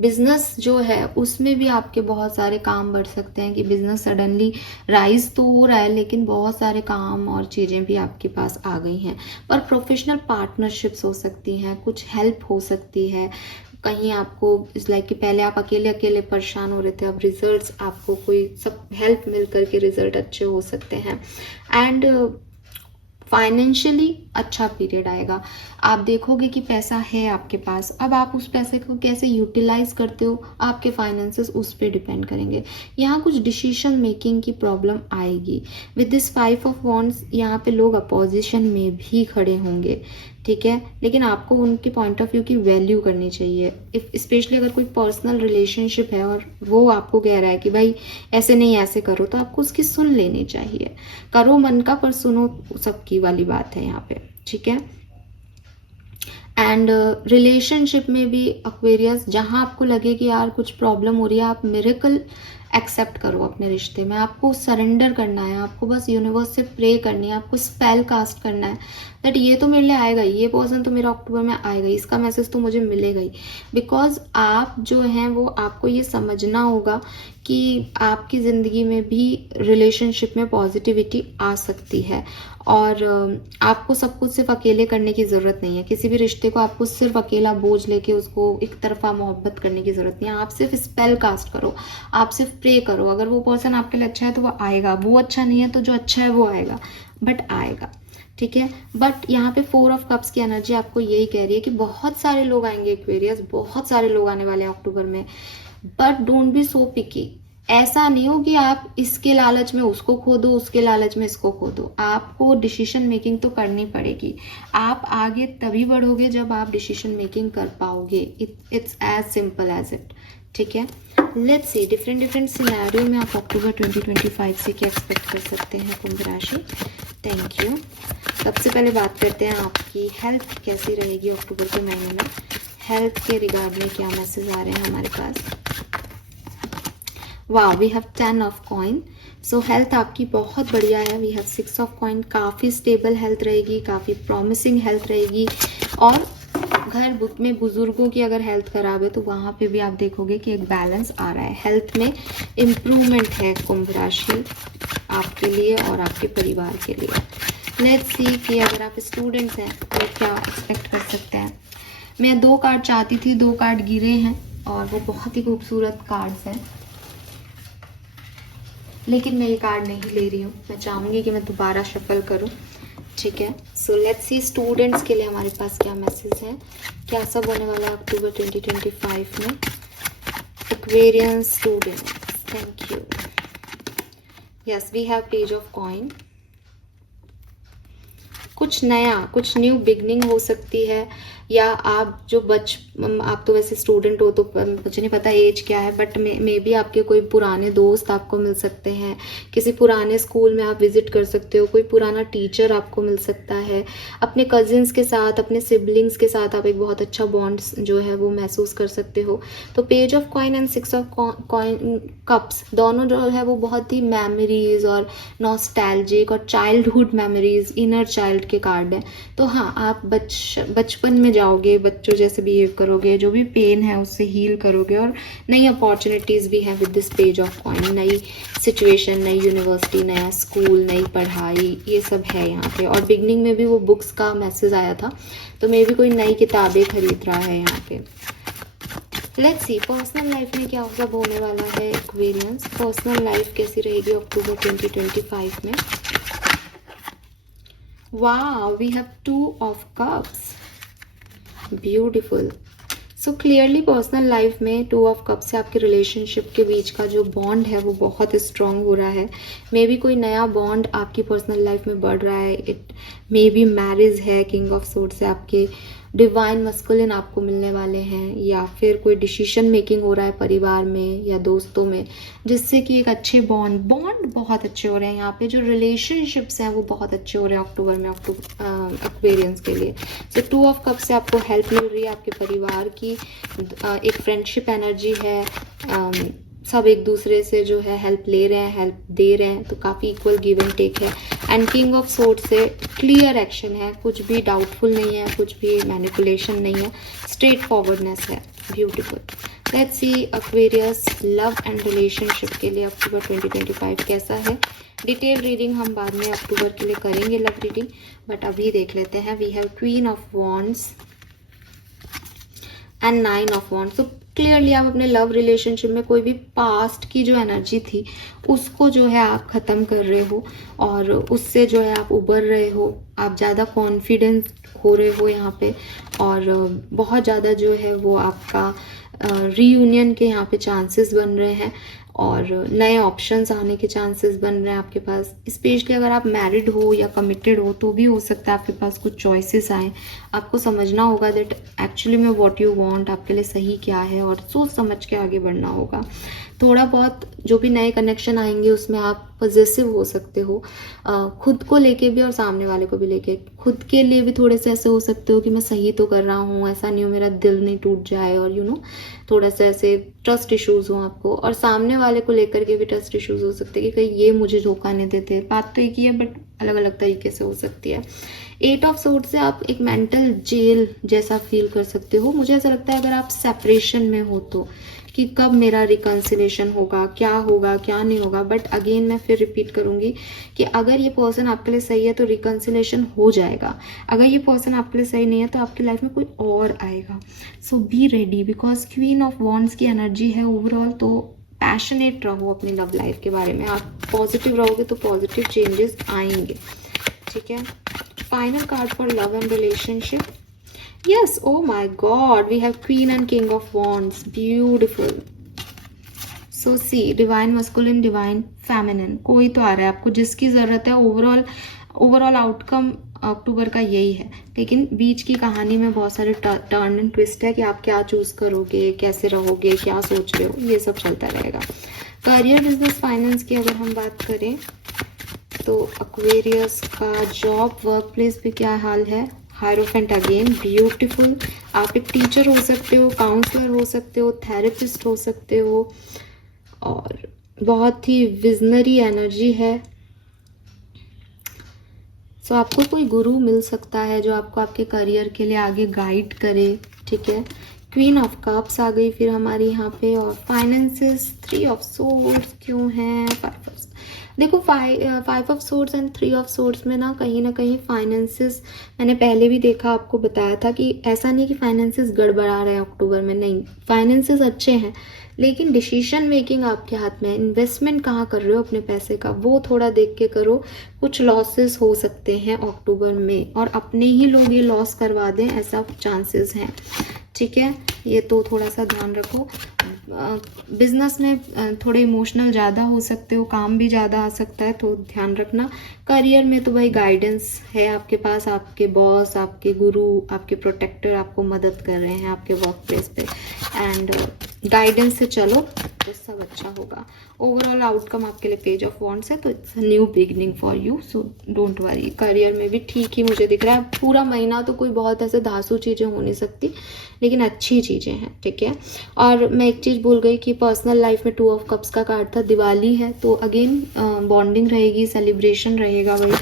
बिजनेस जो है उसमें भी आपके बहुत सारे काम बढ़ सकते हैं कि बिजनेस सडनली राइज तो हो रहा है लेकिन बहुत सारे काम और चीज़ें भी आपके पास आ गई हैं। पर प्रोफेशनल पार्टनरशिप्स हो सकती हैं, कुछ हेल्प हो सकती है कहीं आपको। इस लाइक कि पहले आप अकेले अकेले परेशान हो रहे थे, अब रिजल्ट्स आपको कोई सब हेल्प मिल करके रिजल्ट अच्छे हो सकते हैं। एंड फाइनेंशियली अच्छा पीरियड आएगा। आप देखोगे कि पैसा है आपके पास, अब आप उस पैसे को कैसे यूटिलाइज करते हो, आपके फाइनेंसेस उस पर डिपेंड करेंगे। यहाँ कुछ डिसीजन मेकिंग की प्रॉब्लम आएगी। विद दिस 5 ऑफ वॉन्ड्स यहाँ पे लोग अपोजिशन में भी खड़े होंगे, ठीक है, लेकिन आपको उनके पॉइंट ऑफ व्यू की वैल्यू करनी चाहिए। इफ स्पेशली अगर कोई पर्सनल रिलेशनशिप है और वो आपको कह रहा है कि भाई ऐसे नहीं ऐसे करो, तो आपको उसकी सुन लेनी चाहिए। करो मन का पर सुनो सबकी वाली बात है यहाँ पे, ठीक है। एंड रिलेशनशिप में भी एक्वेरियस, जहाँ आपको लगे कि यार कुछ प्रॉब्लम हो रही है, आप मिरेकल एक्सेप्ट करो अपने रिश्ते में। आपको सरेंडर करना है, आपको बस यूनिवर्स से प्रे करनी है, आपको स्पेल कास्ट करना है दैट ये तो मेरे लिए आएगा ही, ये पर्सन तो मेरा अक्टूबर में आएगा ही, इसका मैसेज तो मुझे मिलेगा ही। बिकॉज आप जो हैं वो आपको ये समझना होगा कि आपकी ज़िंदगी में भी रिलेशनशिप में पॉजिटिविटी आ सकती है और आपको सब कुछ सिर्फ अकेले करने की ज़रूरत नहीं है। किसी भी रिश्ते को आपको सिर्फ अकेला बोझ लेके उसको एक तरफा मोहब्बत करने की ज़रूरत नहीं है। आप सिर्फ स्पेल कास्ट करो, आप सिर्फ प्रे करो। अगर वो पर्सन आपके लिए अच्छा है तो वो आएगा, वो अच्छा नहीं है तो जो अच्छा है वो आएगा, बट आएगा, ठीक है। बट यहाँ पे 4 ऑफ कप्स की एनर्जी आपको यही कह रही है कि बहुत सारे लोग आएंगे एक्वेरियस, बहुत सारे लोग आने वाले हैं अक्टूबर में, बट डोंट बी सो पिकी। ऐसा नहीं हो कि आप इसके लालच में उसको खो दो, उसके लालच में इसको खो दो। आपको डिसीजन मेकिंग तो करनी पड़ेगी। आप आगे तभी बढ़ोगे जब आप डिसीजन मेकिंग कर पाओगे। It's as simple as it, ठीक है। लेट्स सी डिफरेंट सिनेरियो में आप अक्टूबर 2025 से क्या एक्सपेक्ट कर सकते हैं कुंभ राशि। Thank you. सबसे पहले बात करते हैं आपकी हेल्थ कैसी रहेगी अक्टूबर के महीने में। हेल्थ के रिगार्डिंग क्या मैसेज आ रहे हैं हमारे पास। वाह, we have 10 of coin. So health आपकी बहुत बढ़िया है। We have 6 of coin. काफ़ी स्टेबल हेल्थ रहेगी, काफ़ी प्रॉमिसिंग हेल्थ रहेगी। और घर में बुजुर्गों की अगर हेल्थ खराब है तो वहाँ पे भी आप देखोगे कि एक बैलेंस आ रहा है। हेल्थ में इम्प्रूवमेंट है कुंभ राशि आपके लिए और आपके परिवार के लिए। लेट्स सी कि अगर आप स्टूडेंट्स हैं तो क्या एक्सपेक्ट कर सकते हैं। मैं 2 कार्ड चाहती थी, 2 कार्ड गिरे हैं और वो बहुत ही खूबसूरत कार्ड्स हैं, लेकिन मैं ये कार्ड नहीं ले रही हूँ। मैं चाहूँगी कि मैं दोबारा शफल करूँ, ठीक है। सो लेट्स सी स्टूडेंट्स के लिए हमारे पास क्या मैसेज है, क्या सब होने वाला है अक्टूबर 2025 में। Aquarian students, thank you. Yes, we have page of coin. कुछ नया, कुछ न्यू बिगनिंग हो सकती है, या आप जो आप तो वैसे स्टूडेंट हो तो मुझे नहीं पता एज क्या है, बट मे बी आपके कोई पुराने दोस्त आपको मिल सकते हैं, किसी पुराने स्कूल में आप विजिट कर सकते हो, कोई पुराना टीचर आपको मिल सकता है, अपने कजिन्स के साथ, अपने सिबलिंग्स के साथ आप एक बहुत अच्छा बॉन्ड जो है वो महसूस कर सकते हो। तो page of coin and 6 of coin cups दोनों जो है वो बहुत ही मेमोरीज और नॉस्टैल्जिक और चाइल्डहुड मेमोरीज, इनर चाइल्ड के कार्ड है। तो हाँ, आप बचपन में जाओगे, बच्चों जैसे बिहेव करोगे, जो भी पेन है उससे हील करोगे, और नई अपॉर्चुनिटीज़ भी हैं with this page of coin. नई सिचुएशन, नई यूनिवर्सिटी, नया स्कूल, नई पढ़ाई, ये सब है यहाँ पे। और बिगनिंग में भी वो बुक्स का मैसेज आया था, तो मे भी कोई नई किताबें खरीद रहा है यहाँ पे। लेट्स सी पर्सनल लाइफ में क्या सब होने वाला है एक्वेरियंस। पर्सनल लाइफ कैसी रहेगी अक्टूबर 2025 में। Wow, we have 2 of cups. Beautiful. So clearly personal life में 2 ऑफ कप से आपके रिलेशनशिप के बीच का जो बॉन्ड है वो बहुत स्ट्रांग हो रहा है। मे बी कोई नया बॉन्ड आपकी पर्सनल लाइफ में बढ़ रहा है। इट मे बी मैरिज है, किंग ऑफ सोर्ड से आपके डिवाइन मस्कुलिन आपको मिलने वाले हैं, या फिर कोई डिसीजन मेकिंग हो रहा है परिवार में या दोस्तों में, जिससे कि एक अच्छे बॉन्ड बहुत अच्छे हो रहे हैं। यहाँ पे जो रिलेशनशिप्स हैं वो बहुत अच्छे हो रहे हैं अक्टूबर में, एक्वेरियंस के लिए। सो 2 ऑफ कप से आपको हेल्प मिल रही है आपके परिवार की, एक फ्रेंडशिप एनर्जी है, सब एक दूसरे से जो है हेल्प ले रहे हैं, हेल्प दे रहे हैं, तो काफ़ी इक्वल गिव एंड टेक है। एंड किंग ऑफ सोर्ड से क्लियर एक्शन है, कुछ भी डाउटफुल नहीं है, कुछ भी मैनिपुलेशन नहीं है, स्ट्रेट फॉरवर्डनेस है। Beautiful. Let's see Aquarius love and relationship के लिए अक्टूबर 2025 कैसा है। डिटेल रीडिंग हम बाद में अक्टूबर के लिए करेंगे, लव रीडिंग, बट अभी देख लेते हैं। We have queen of wands and 9 of wands. तो क्लियरली आप अपने लव रिलेशनशिप में कोई भी पास्ट की जो एनर्जी थी उसको जो है आप ख़त्म कर रहे हो, और उससे जो है आप उबर रहे हो, आप ज़्यादा कॉन्फिडेंस हो रहे हो यहाँ पे, और बहुत ज़्यादा जो है वो आपका रीयूनियन के यहाँ पे चांसेस बन रहे हैं, और नए ऑप्शंस आने के चांसेस बन रहे हैं आपके पास। स्पेशली अगर आप मैरिड हो या कमिटेड हो तो भी हो सकता है आपके पास कुछ चॉइसेस आए। आपको समझना होगा दैट एक्चुअली में व्हाट यू वांट आपके लिए सही क्या है, और सोच समझ के आगे बढ़ना होगा। थोड़ा बहुत जो भी नए कनेक्शन आएंगे उसमें आप पॉजिटिव हो सकते हो, खुद को लेके भी और सामने वाले को भी लेके। खुद के लिए भी थोड़े से ऐसे हो सकते हो कि मैं सही तो कर रहा हूँ, ऐसा नहीं हो मेरा दिल नहीं टूट जाए, और थोड़ा सा ऐसे ट्रस्ट इश्यूज हो आपको, और सामने वाले को लेकर के भी ट्रस्ट इश्यूज हो सकते हैं कि कहीं ये मुझे धोखा नहीं देते। बात तो एक ही है बट अलग अलग तरीके से हो सकती है। 8 ऑफ सोर्ड से आप एक मेंटल जेल जैसा फील कर सकते हो। मुझे ऐसा लगता है अगर आप सेपरेशन में हो तो, कि कब मेरा रिकन्सिलेशन होगा, क्या नहीं होगा। बट अगेन मैं फिर रिपीट करूंगी कि अगर ये पर्सन आपके लिए सही है तो रिकन्सिलेशन हो जाएगा, अगर ये पर्सन आपके लिए सही नहीं है तो आपकी लाइफ में कोई और आएगा। So be ready, because queen of wands की एनर्जी है ओवरऑल। तो पैशनेट रहो अपनी लव लाइफ के बारे में, आप पॉजिटिव रहोगे तो पॉजिटिव चेंजेस आएंगे, ठीक है। Final card for love and relationship. Yes, oh my God, we have Queen and King of Wands. Beautiful. So see, divine masculine, divine feminine. कोई तो आ रहा है आपको जिसकी ज़रूरत है। ओवरऑल आउटकम अक्टूबर का यही है, लेकिन बीच की कहानी में बहुत सारे टर्न एंड ट्विस्ट है कि आप क्या चूज़ करोगे, कैसे रहोगे, क्या सोच रहे हो, ये सब चलता रहेगा। करियर, बिजनेस, फाइनेंस की अगर हम बात करें तो एक्वेरियस का जॉब, वर्क प्लेस पे क्या हाल है। Hierophant again, beautiful. आप एक टीचर हो सकते हो, काउंसलर हो सकते हो, थेरेपिस्ट हो सकते हो, और बहुत ही विजनरी एनर्जी है। सो आपको कोई गुरु मिल सकता है जो आपको आपके करियर के लिए आगे गाइड करे, ठीक है। क्वीन ऑफ कप्स आ गई फिर हमारी यहाँ पे, और फाइनेंसेस, 3 ऑफ सोर्ड्स क्यों है, 5 ऑफ, देखो 5 of swords and 3 of swords में ना कहीं फाइनेंसेस, मैंने पहले भी देखा, आपको बताया था कि ऐसा नहीं कि फाइनेंसेस गड़बड़ा रहे हैं अक्टूबर में, नहीं, फाइनेंसेस अच्छे हैं, लेकिन डिसीजन मेकिंग आपके हाथ में है। इन्वेस्टमेंट कहाँ कर रहे हो अपने पैसे का, वो थोड़ा देख के करो। कुछ लॉसेस हो सकते हैं अक्टूबर में, और अपने ही लोग ये लॉस करवा दें, ऐसा चांसेस हैं, ठीक है। ये तो थोड़ा सा ध्यान रखो। बिजनेस में थोड़े इमोशनल ज़्यादा हो सकते हो, काम भी ज़्यादा आ सकता है, तो ध्यान रखना। करियर में तो भाई गाइडेंस है आपके पास, आपके बॉस, आपके गुरु, आपके प्रोटेक्टर आपको मदद कर रहे हैं आपके वर्क प्लेस पे, एंड गाइडेंस से चलो तो सब अच्छा होगा। ओवरऑल आउटकम आपके लिए पेज ऑफ वॉन्ड्स है, तो it's a new beginning for you, so don't worry. Career में भी ठीक ही मुझे दिख रहा है। पूरा महीना तो कोई बहुत ऐसे धांसू चीज़ें हो नहीं सकती, लेकिन अच्छी चीज़ें हैं, ठीक है। और मैं एक चीज़ भूल गई कि पर्सनल लाइफ में 2 ऑफ कप्स का कार्ड था, दिवाली है तो अगेन बॉन्डिंग रहेगी, सेलिब्रेशन रहेगा, वही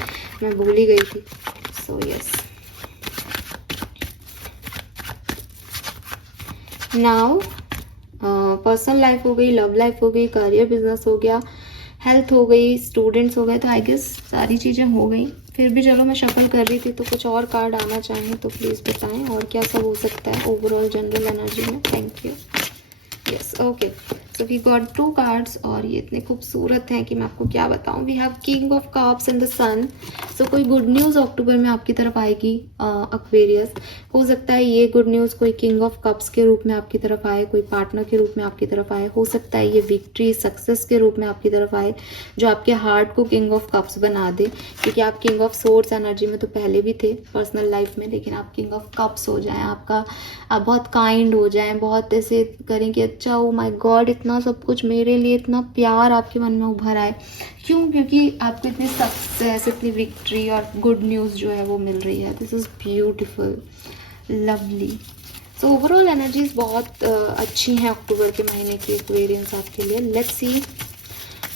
मैं भूल ही गई थी। So yes, now personal life हो गई, लव लाइफ हो गई, करियर बिजनेस हो गया, हेल्थ हो गई, स्टूडेंट्स हो गए, तो आई गेस सारी चीज़ें हो गई। फिर भी चलो मैं शफल कर रही थी तो कुछ और कार्ड आना चाहें तो प्लीज़ बताएं, और क्या सब हो सकता है ओवरऑल जनरल एनर्जी में। Thank you. Yes, okay, so we got 2 cards, और ये इतने खूबसूरत हैं कि मैं आपको क्या बताऊं। We have king of cups and the sun. So कोई गुड न्यूज़ अक्टूबर में आपकी तरफ आएगी एक्वेरियस। हो सकता है ये गुड न्यूज़ कोई किंग ऑफ कप्स के रूप में आपकी तरफ आए, कोई पार्टनर के रूप में आपकी तरफ आए। हो सकता है ये विक्ट्री, सक्सेस के रूप में आपकी तरफ आए, जो आपके हार्ट को किंग ऑफ कप्स बना दे, क्योंकि आप किंग ऑफ सोर्स एनर्जी में तो पहले भी थे पर्सनल लाइफ में, लेकिन आप किंग ऑफ कप्स हो जाएं, आप बहुत काइंड हो जाएं, बहुत ऐसे करें कि अच्छा ओ माय गॉड इतना सब कुछ मेरे लिए, इतना प्यार आपके मन में उभर आए। क्यों? क्योंकि आपको इतनी सक्सेस, इतनी विक्ट्री और गुड न्यूज़ जो है वो मिल रही है। This is beautiful, lovely. So overall energies बहुत अच्छी हैं अक्टूबर के महीने की एक्वेरियंस आपके लिए। लेट्स सी,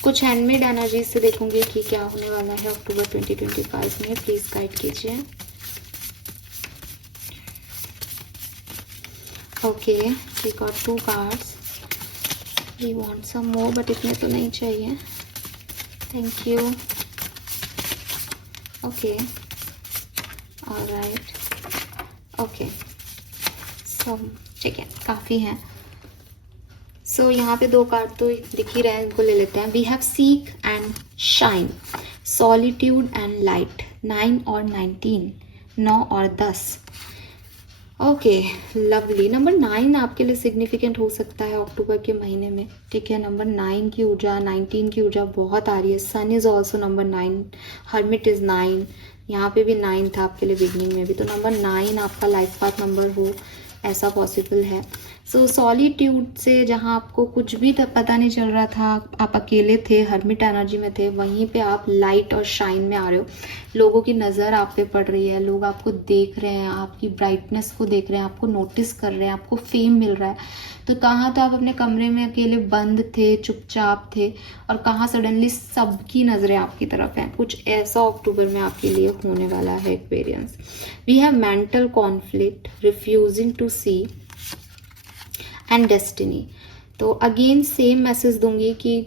कुछ हैंडमेड एनर्जीज से देखूंगी कि क्या होने वाला है अक्टूबर 2025 में। प्लीज़ गाइड कीजिए। Okay, we got 2 cards. We want some more, but इतने तो नहीं चाहिए। Thank you. Okay, alright, okay, so ठीक है, काफ़ी हैं। सो यहाँ पे 2 कार्ड तो दिख ही रहे हैं, इनको ले लेते हैं। We have seek and shine, solitude and light, 9 और 19, 9 और 10। Okay, lovely. नंबर 9 आपके लिए सिग्निफिकेंट हो सकता है अक्टूबर के महीने में, ठीक है। नंबर 9 की ऊर्जा, 19 की ऊर्जा बहुत आ रही है। Sun is also number 9, hermit is 9, यहाँ पे भी 9 था आपके लिए बिगनिंग में भी, तो नंबर 9 आपका लाइफ पाथ नंबर हो, ऐसा पॉसिबल है। सो सॉलिट्यूड से, जहाँ आपको कुछ भी पता नहीं चल रहा था, आप अकेले थे, हर्मिट एनर्जी में थे, वहीं पे आप लाइट और शाइन में आ रहे हो। लोगों की नज़र आप पे पड़ रही है, लोग आपको देख रहे हैं, आपकी ब्राइटनेस को देख रहे हैं, आपको नोटिस कर रहे हैं, आपको फेम मिल रहा है। तो कहाँ तो आप अपने कमरे में अकेले बंद थे, चुपचाप थे, और कहाँ सडनली सबकी नज़रें आपकी तरफ हैं। कुछ ऐसा अक्टूबर में आपके लिए होने वाला है Aquarians. We have mental conflict, refusing to see and destiny. तो अगेन सेम मैसेज दूंगी कि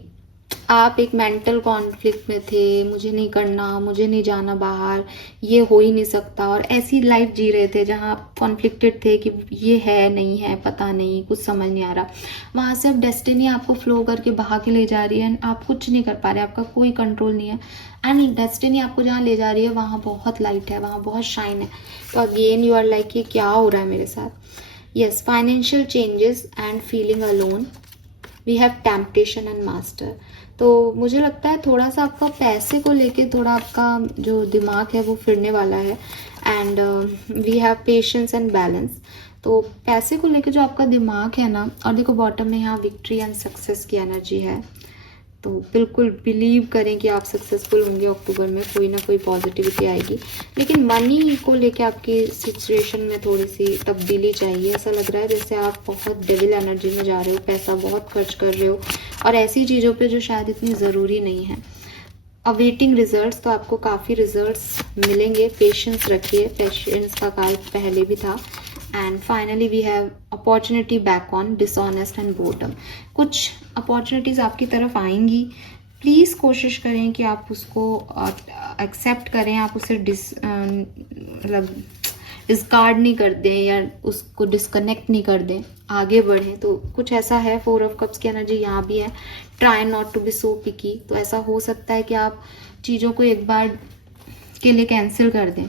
आप एक मेंटल कॉन्फ्लिक्ट में थे, मुझे नहीं करना, मुझे नहीं जाना बाहर, ये हो ही नहीं सकता, और ऐसी लाइफ जी रहे थे जहाँ आप कॉन्फ्लिक्टेड थे कि ये है नहीं है, पता नहीं, कुछ समझ नहीं आ रहा। वहाँ से अब डेस्टिनी आपको फ्लो करके बहा के ले जा रही है, आप कुछ नहीं कर पा रहे, आपका कोई कंट्रोल नहीं है, एंड डेस्टिनी आपको जहाँ ले जा रही है वहाँ बहुत लाइट है, वहाँ बहुत शाइन है। तो अगेन यू आर लाइक, ये क्या हो रहा है मेरे साथ। Yes, financial changes and feeling alone. We have temptation and master. तो मुझे लगता है थोड़ा सा आपका पैसे को लेके थोड़ा आपका जो दिमाग है वो फिरने वाला है, and we have patience and balance. तो पैसे को लेके जो आपका दिमाग है ना, और देखो बॉटम में यहाँ विक्ट्री एंड सक्सेस की एनर्जी है, तो बिल्कुल बिलीव करें कि आप सक्सेसफुल होंगे अक्टूबर में, कोई ना कोई पॉजिटिविटी आएगी। लेकिन मनी को लेके आपकी सिचुएशन में थोड़ी सी तब्दीली चाहिए। ऐसा लग रहा है जैसे आप बहुत डेविल एनर्जी में जा रहे हो, पैसा बहुत खर्च कर रहे हो, और ऐसी चीज़ों पे जो शायद इतनी ज़रूरी नहीं है। अवेटिंग रिजल्ट्स, तो आपको काफ़ी रिजल्ट्स मिलेंगे। पेशेंस रखिए, पेशेंस का काल पहले भी था। And finally we have opportunity back on, dishonest and boredom. कुछ अपॉर्चुनिटीज़ आपकी तरफ आएंगी, प्लीज़ कोशिश करें कि आप उसको एक्सेप्ट करें, आप उसे मतलब डिस्कार्ड नहीं कर दें या उसको डिस्कनेक्ट नहीं कर दें, आगे बढ़ें। तो कुछ ऐसा है, 4 ऑफ कप्स की एनर्जी यहाँ भी है। ट्राई नॉट टू बी सो पिकी। तो ऐसा हो सकता है कि आप चीज़ों को एक बार के लिए कैंसिल कर दें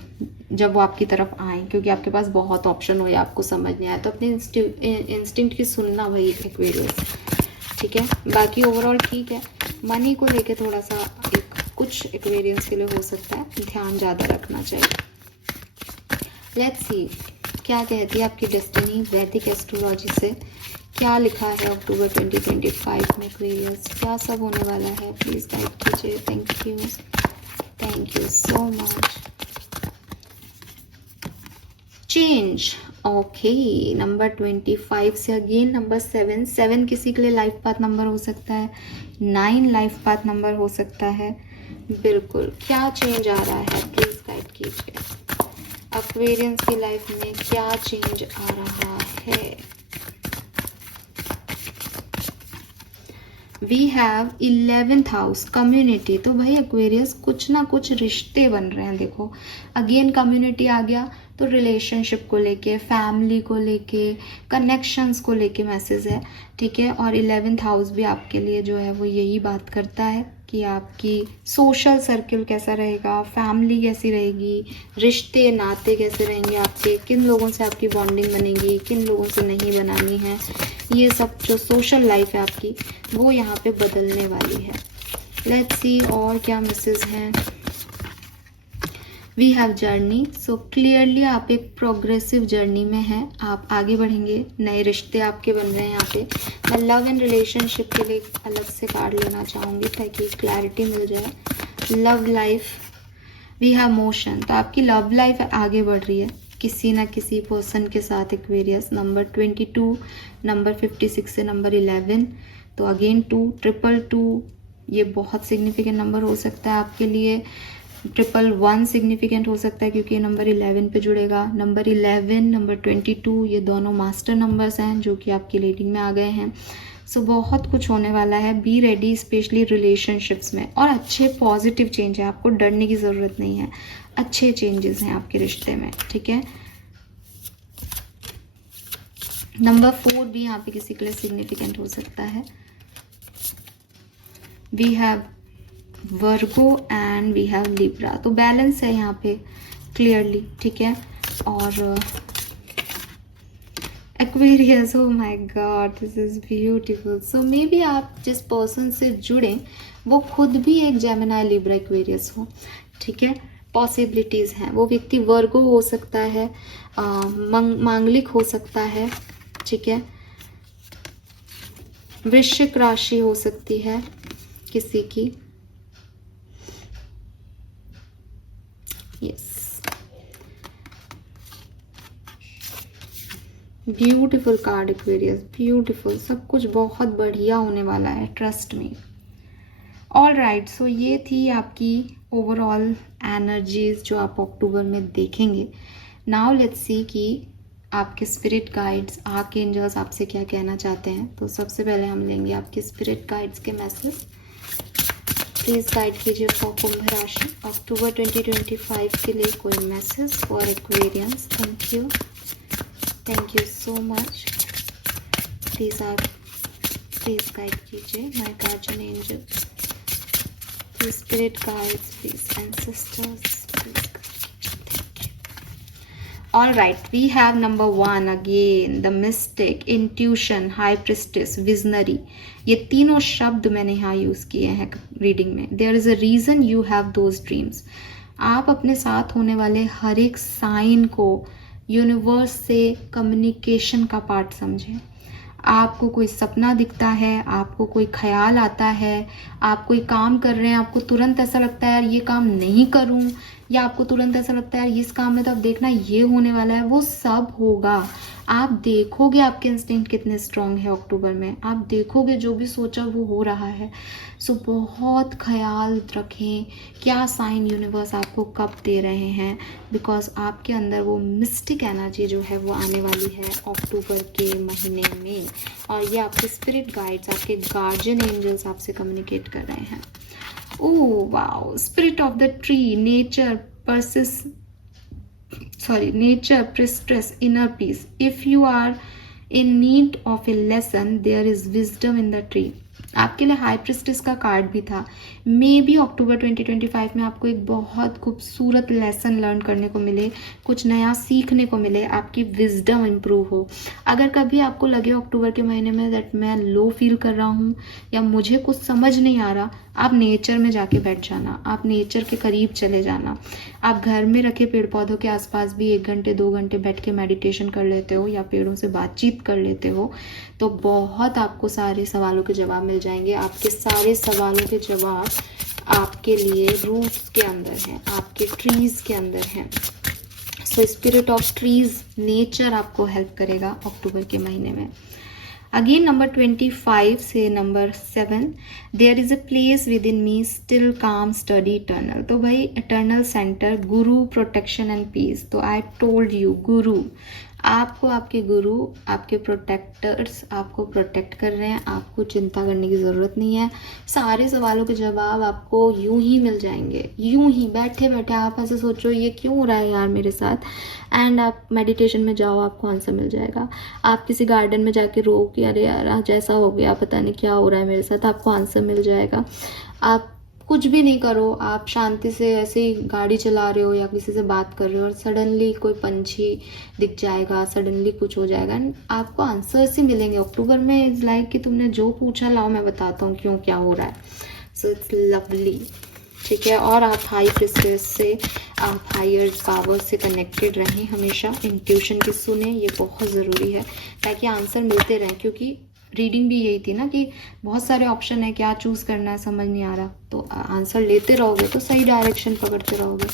जब वो आपकी तरफ आए, क्योंकि आपके पास बहुत ऑप्शन हो या आपको समझ नहीं आया। तो अपने इंस्टिंक्ट की सुनना भाई एक्वेरियस, ठीक है। बाकी ओवरऑल ठीक है। मनी को लेके थोड़ा सा कुछ एक्वेरियंस के लिए हो सकता है ध्यान ज़्यादा रखना चाहिए। लेट्स सी क्या कहती है आपकी डेस्टिनी वैदिक एस्ट्रोलॉजी से, क्या लिखा है अक्टूबर 2025 में एक्वेरियस, क्या सब होने वाला है। प्लीज़ गाइड कीजिए। Thank you so much. Change, okay. Number 25 से अगेन नंबर 7 किसी के लिए लाइफ पाथ नंबर हो सकता है, 9 लाइफ पाथ नंबर हो सकता है। बिल्कुल, क्या चेंज आ रहा है प्लीज गाइड कीजिए। एक्वेरियंस की लाइफ में क्या चेंज आ रहा है। We have 11th house community. तो भाई एक्वेरियस कुछ ना कुछ रिश्ते बन रहे हैं। देखो अगेन कम्युनिटी आ गया, तो रिलेशनशिप को लेके, फैमिली को लेके, कनेक्शंस को लेके मैसेज है, ठीक है। और 11th हाउस भी आपके लिए जो है वो यही बात करता है कि आपकी सोशल सर्किल कैसा रहेगा, फैमिली कैसी रहेगी, रिश्ते नाते कैसे रहेंगे आपके, किन लोगों से आपकी बॉन्डिंग बनेगी, किन लोगों से नहीं बनानी है। ये सब जो सोशल लाइफ है आपकी वो यहाँ पे बदलने वाली है। लेट्स सी और क्या मैसेज हैं। We have journey. So clearly आप एक प्रोग्रेसिव जर्नी में हैं, आप आगे बढ़ेंगे, नए रिश्ते आपके बन रहे हैं यहाँ पे। मैं लव एंड रिलेशनशिप के लिए अलग से कार्ड लेना चाहूँगी ताकि क्लैरिटी मिल जाए। Love life, we have motion. तो आपकी लव लाइफ आगे बढ़ रही है किसी ना किसी पर्सन के साथ एक्वेरियस। नंबर 22, नंबर 56 से नंबर 11। तो अगेन 2, 222 ये बहुत सिग्निफिकेंट नंबर हो सकता है आपके लिए। 111 सिग्निफिकेंट हो सकता है क्योंकि ये नंबर 11 पे जुड़ेगा। नंबर 11, नंबर 22 ये दोनों मास्टर नंबर्स हैं जो कि आपकी रीडिंग में आ गए हैं। सो बहुत कुछ होने वाला है, बी रेडी, स्पेशली रिलेशनशिप्स में। और अच्छे पॉजिटिव चेंज है, आपको डरने की ज़रूरत नहीं है, अच्छे चेंजेस हैं आपके रिश्ते में, ठीक है। नंबर 4 भी यहाँ पे किसी के लिए सिग्निफिकेंट हो सकता है। We have Virgo and we have Libra. तो बैलेंस है यहाँ पे क्लियरली, ठीक है। और Aquarius, oh my God this is beautiful. So maybe आप जिस पर्सन से जुड़े वो खुद भी एक जेमिनी लिब्रा एक्वेरियस हो, ठीक है। पॉसिबिलिटीज़ हैं। वो व्यक्ति वर्गो हो सकता है, मांगलिक हो सकता है, ठीक है। वृश्चिक राशि हो सकती है किसी की, yes. Beautiful card Aquarius, beautiful. सब कुछ बहुत बढ़िया होने वाला है, ट्रस्ट मी। ऑल राइट, सो ये थी आपकी ओवरऑल एनर्जीज जो आप अक्टूबर में देखेंगे। नाउ लेट्स सी कि आपके स्पिरिट गाइड्स, आर्कएंजल्स आपसे क्या कहना चाहते हैं। तो सबसे पहले हम लेंगे आपके स्पिरिट गाइड्स के मैसेज। प्लीज़ गाइड कीजिए फॉर कुंभ राशि अक्टूबर 2025 के लिए कोई message for Aquarians. Thank you so much. Please guide कीजिए my guardian angel, please spirit guides, please ancestors, please. All right, we have number 1 again, the mystic, intuition, high priestess, visionary. ये तीनों शब्द मैंने यहाँ यूज़ किए हैं reading में। There is a reason you have those dreams. आप अपने साथ होने वाले हर एक साइन को यूनिवर्स से कम्युनिकेशन का पार्ट समझें। आपको कोई सपना दिखता है, आपको कोई ख्याल आता है, आप कोई काम कर रहे हैं, आपको तुरंत ऐसा लगता है यार ये काम नहीं करूं, या आपको तुरंत ऐसा लगता है यार इस काम में तो अब देखना ये होने वाला है, वो सब होगा। आप देखोगे आपके इंस्टिंक्ट कितने स्ट्रांग है अक्टूबर में, आप देखोगे जो भी सोचा वो हो रहा है। सो बहुत ख्याल रखें क्या साइन यूनिवर्स आपको कब दे रहे हैं, बिकॉज आपके अंदर वो मिस्टिक एनर्जी जो है वो आने वाली है अक्टूबर के महीने में। और ये आपके स्पिरिट गाइड्स, आपके गार्जियन एंजल्स आपसे कम्युनिकेट कर रहे हैं। Oh wow, spirit of the tree, nature, sorry, nature, priestess, inner peace. If you are in need of a lesson, there is wisdom in the tree. आपके लिए high priestess का card भी था। May be अक्टूबर 2025 में आपको एक बहुत खूबसूरत लेसन लर्न करने को मिले, कुछ नया सीखने को मिले, आपकी विजडम इम्प्रूव हो। अगर कभी आपको लगे अक्टूबर के महीने में दैट मैं लो फील कर रहा हूँ या मुझे कुछ समझ नहीं आ रहा, आप नेचर में जाके बैठ जाना, आप नेचर के करीब चले जाना। आप घर में रखे पेड़ पौधों के आसपास भी 1 घंटे 2 घंटे बैठ के मेडिटेशन कर लेते हो या पेड़ों से बातचीत कर लेते हो, तो बहुत आपको सारे सवालों के जवाब मिल जाएंगे। आपके सारे सवालों के जवाब आपके लिए रूट्स के अंदर हैं, आपके ट्रीज के अंदर हैं। So spirit of trees, nature आपको हेल्प करेगा अक्टूबर के महीने में। अगेन नंबर 25 से number 7, there is a place within me still calm steady eternal. तो भाई eternal centre, guru, protection and peace. तो आई टोल्ड यू, गुरु आपको, आपके गुरु, आपके प्रोटेक्टर्स आपको प्रोटेक्ट कर रहे हैं, आपको चिंता करने की ज़रूरत नहीं है। सारे सवालों के जवाब आपको यूं ही मिल जाएंगे, यूं ही बैठे बैठे। आप ऐसे सोचो ये क्यों हो रहा है यार मेरे साथ, एंड आप मेडिटेशन में जाओ, आपको आंसर मिल जाएगा। आप किसी गार्डन में जाके रो कि अरे यार आज ऐसा हो गया, पता नहीं क्या हो रहा है मेरे साथ, आपको आंसर मिल जाएगा। आप कुछ भी नहीं करो, आप शांति से ऐसे ही गाड़ी चला रहे हो या किसी से बात कर रहे हो और सडनली कोई पंछी दिख जाएगा, सडनली कुछ हो जाएगा एंड आपको आंसर्स ही मिलेंगे। अक्टूबर में इट्स लाइक कि तुमने जो पूछा लाओ मैं बताता हूँ क्यों क्या हो रहा है। सो इट्स लवली, ठीक है। और आप हाई प्रिस्टेस से, आप हायर पावर से कनेक्टेड रहें, हमेशा इंट्यूशन की सुने, ये बहुत ज़रूरी है ताकि आंसर मिलते रहें। क्योंकि रीडिंग भी यही थी ना कि बहुत सारे ऑप्शन है, क्या चूज़ करना है समझ नहीं आ रहा, तो आंसर लेते रहोगे तो सही डायरेक्शन पकड़ते रहोगे।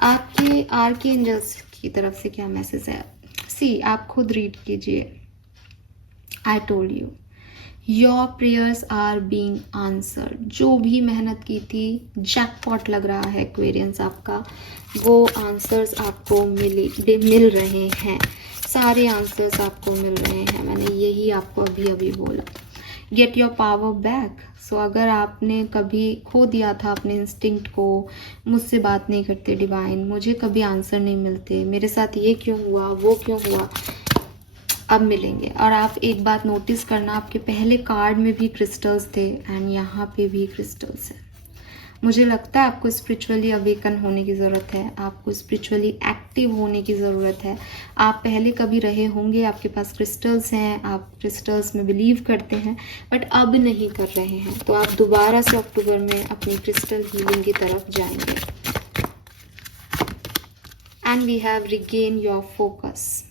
आपके आर्की एंजल्स की तरफ से क्या मैसेज है, सी आप खुद रीड कीजिए। I told you your prayers are being answered. जो भी मेहनत की थी, जैकपॉट लग रहा है एक्वेरियंस आपका, वो आंसर्स आपको मिल रहे हैं, सारे आंसर्स आपको मिल रहे हैं। मैंने यही आपको अभी अभी बोला। Get your power back. So अगर आपने कभी खो दिया था अपने इंस्टिंक्ट को, मुझसे बात नहीं करते डिवाइन, मुझे कभी आंसर नहीं मिलते, मेरे साथ ये क्यों हुआ, वो क्यों हुआ, अब मिलेंगे। और आप एक बात नोटिस करना, आपके पहले कार्ड में भी क्रिस्टल्स थे एंड यहाँ पे भी क्रिस्टल्स है। मुझे लगता है आपको स्पिरिचुअली अवेकन होने की ज़रूरत है, आपको स्पिरिचुअली एक्टिव होने की ज़रूरत है। आप पहले कभी रहे होंगे, आपके पास क्रिस्टल्स हैं, आप क्रिस्टल्स में बिलीव करते हैं, बट अब नहीं कर रहे हैं। तो आप दोबारा से अक्टूबर में अपनी क्रिस्टल हीलिंग की तरफ जाएंगे। And we have regain your focus.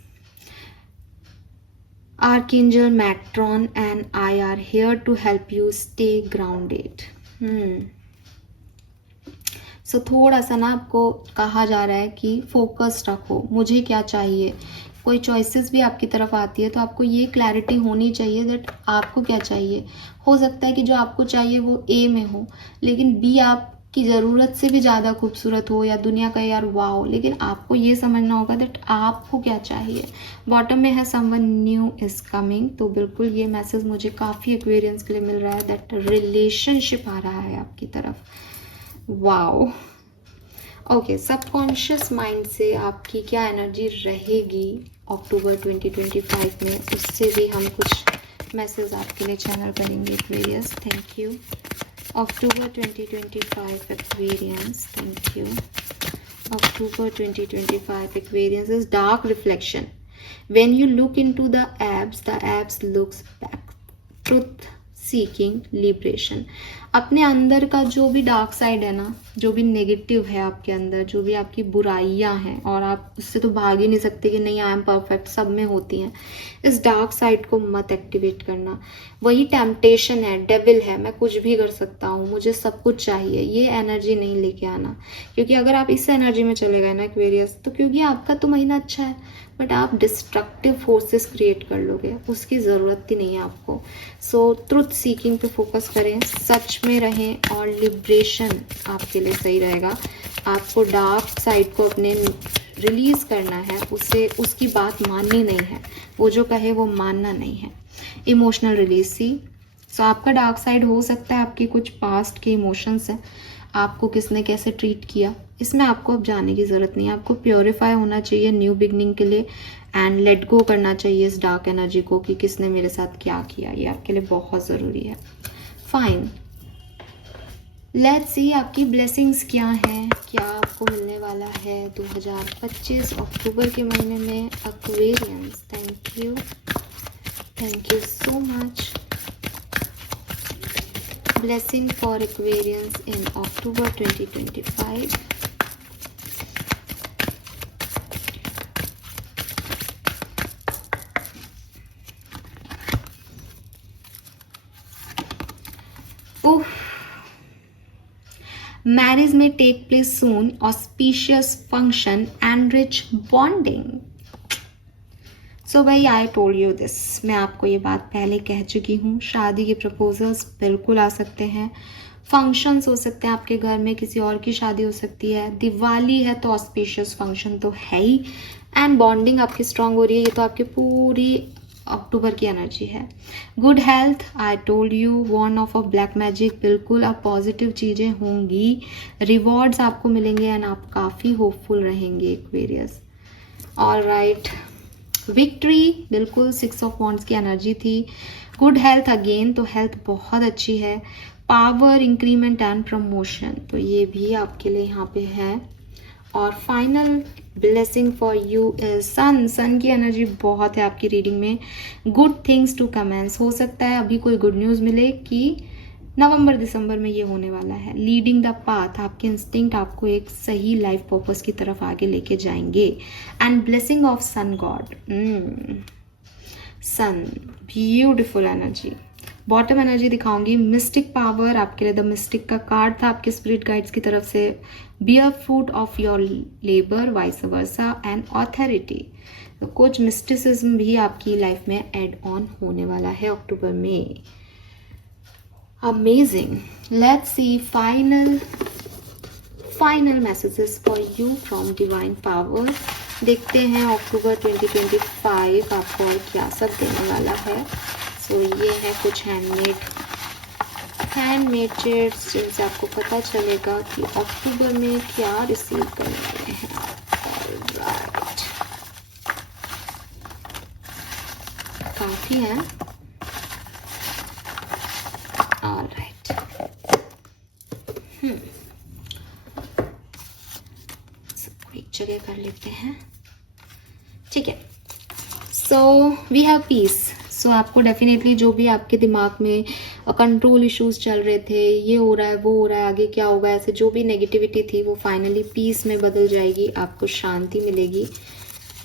Archangel Matron and I are here to help you stay grounded. सो थोड़ा सा ना आपको कहा जा रहा है कि फोकस रखो, मुझे क्या चाहिए। कोई चॉइसेस भी आपकी तरफ आती है तो आपको ये क्लैरिटी होनी चाहिए दैट आपको क्या चाहिए। हो सकता है कि जो आपको चाहिए वो ए में हो, लेकिन बी आपकी ज़रूरत से भी ज़्यादा खूबसूरत हो, या दुनिया का यार वाओ, लेकिन आपको ये समझना होगा दैट आपको क्या चाहिए। बॉटम में है समवन न्यू इज कमिंग। तो बिल्कुल ये मैसेज मुझे काफ़ी एक्वेरियंस के लिए मिल रहा है दैट रिलेशनशिप आ रहा है आपकी तरफ। Wow, okay. सबकॉन्शियस माइंड से आपकी क्या एनर्जी रहेगी अक्टूबर 2025 में, उससे भी हम कुछ मैसेज आपके लिए चैनल करेंगे Aquarius. Thank you. October 2025 Aquarians, thank you. October 2025 Aquarians is dark reflection. When you look into the abs looks back. Truth seeking liberation. अपने अंदर का जो भी डार्क साइड है ना, जो भी नेगेटिव है आपके अंदर, जो भी आपकी बुराइयां हैं, और आप उससे तो भाग ही नहीं सकते कि नहीं आई एम परफेक्ट, सब में होती हैं, इस डार्क साइड को मत एक्टिवेट करना। वही टेम्पटेशन है, डेविल है, मैं कुछ भी कर सकता हूँ, मुझे सब कुछ चाहिए, ये एनर्जी नहीं लेके आना। क्योंकि अगर आप इस एनर्जी में चले गए ना एक्वेरियस, तो क्योंकि आपका तो महीना अच्छा है, बट आप डिस्ट्रक्टिव फोर्सेस क्रिएट कर लोगे, उसकी ज़रूरत ही नहीं है आपको। सो ट्रुथ सीकिंग पे फोकस करें, सच में रहें, और लिबरेशन आपके लिए सही रहेगा। आपको डार्क साइड को अपने रिलीज़ करना है, उसे उसकी बात माननी नहीं है, वो जो कहे वो मानना नहीं है। इमोशनल रिलीज सी। सो आपका डार्क साइड हो सकता है आपके कुछ पास्ट के इमोशंस हैं, आपको किसने कैसे ट्रीट किया, इसमें आपको अब जाने की ज़रूरत नहीं है। आपको प्योरीफाई होना चाहिए न्यू बिगनिंग के लिए एंड लेट गो करना चाहिए इस डार्क एनर्जी को कि किसने मेरे साथ क्या किया। ये आपके लिए बहुत ज़रूरी है। फाइन, लेट्स सी आपकी ब्लेसिंग्स क्या हैं, क्या आपको मिलने वाला है 2025 अक्टूबर के महीने में। Aquarians, thank you so much. Blessing for Aquarians in October 2025। Marriage may take place soon, auspicious function and rich bonding. So भाई I told you this, मैं आपको ये बात पहले कह चुकी हूँ। शादी के प्रपोजल्स बिल्कुल आ सकते हैं, फंक्शंस हो सकते हैं आपके घर में, किसी और की शादी हो सकती है, दिवाली है तो ऑस्पिशियस फंक्शन तो है ही, एंड बॉन्डिंग आपकी स्ट्रांग हो रही है। ये तो आपकी पूरी अक्टूबर की एनर्जी है। Good health, I told you, warn off black magic, बिल्कुल अब पॉजिटिव चीज़ें होंगी, रिवॉर्ड्स आपको मिलेंगे एंड आप काफ़ी होपफुल रहेंगे एक्वेरियस। ऑलराइट, विक्ट्री, बिल्कुल 6 ऑफ वॉन्ड्स की एनर्जी थी। गुड हेल्थ अगेन, तो हेल्थ बहुत अच्छी है। पावर, इंक्रीमेंट एंड प्रमोशन, तो ये भी आपके लिए यहाँ पे है। और final blessing for you is sun की एनर्जी बहुत है आपकी रीडिंग में। गुड थिंग्स टू कमेंस, हो सकता है अभी कोई गुड न्यूज़ मिले कि नवंबर दिसंबर में ये होने वाला है। लीडिंग द पाथ, आपके इंस्टिंक्ट आपको एक सही लाइफ पर्पस की तरफ आगे लेके जाएंगे। And blessing of sun god, sun, beautiful energy. Bottom energy दिखाऊंगी, मिस्टिक पावर, आपके लिए द मिस्टिक का कार्ड था आपके स्पिरिट गाइड्स की तरफ से। Bear fruit of your labour, vice versa and authority, तो कुछ मिस्टिसिज्म भी आपकी लाइफ में एड ऑन होने वाला है अक्टूबर में। Amazing, let's see final messages for you from divine power. देखते हैं अक्टूबर 2025 आपको और क्या सब देने वाला है। तो ये है कुछ हैंडमेड चेयर्स जिनसे आपको पता चलेगा कि अक्टूबर में क्या रिसीव करने वाले हैं। ऑलराइट, काफी है। ऑलराइट, सबको एक जगह कर लेते हैं, ठीक है। So we have peace. So आपको डेफिनेटली जो भी आपके दिमाग में कंट्रोल इश्यूज चल रहे थे, ये हो रहा है वो हो रहा है आगे क्या होगा, ऐसे जो भी नेगेटिविटी थी वो फाइनली पीस में बदल जाएगी, आपको शांति मिलेगी।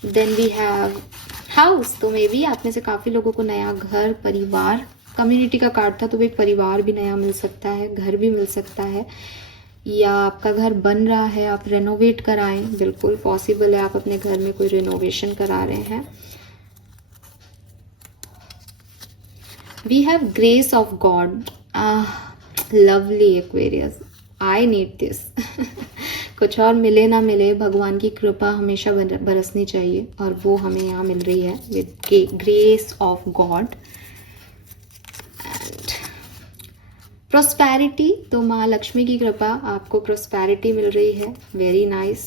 देन वी हैव हाउस, तो मे बी आप में से काफ़ी लोगों को नया घर, परिवार, कम्युनिटी का कार्ड था तो एक परिवार भी नया मिल सकता है, घर भी मिल सकता है, या आपका घर बन रहा है आप रेनोवेट कराएं, बिल्कुल पॉसिबल है आप अपने घर में कोई रेनोवेशन करा रहे हैं। We have grace of God. Lovely Aquarius. I need this. कुछ और मिले ना मिले, भगवान की कृपा हमेशा बरसनी चाहिए और वो हमें यहाँ मिल रही है with grace of God. And prosperity, तो माँ लक्ष्मी की कृपा, आपको prosperity मिल रही है। Very nice.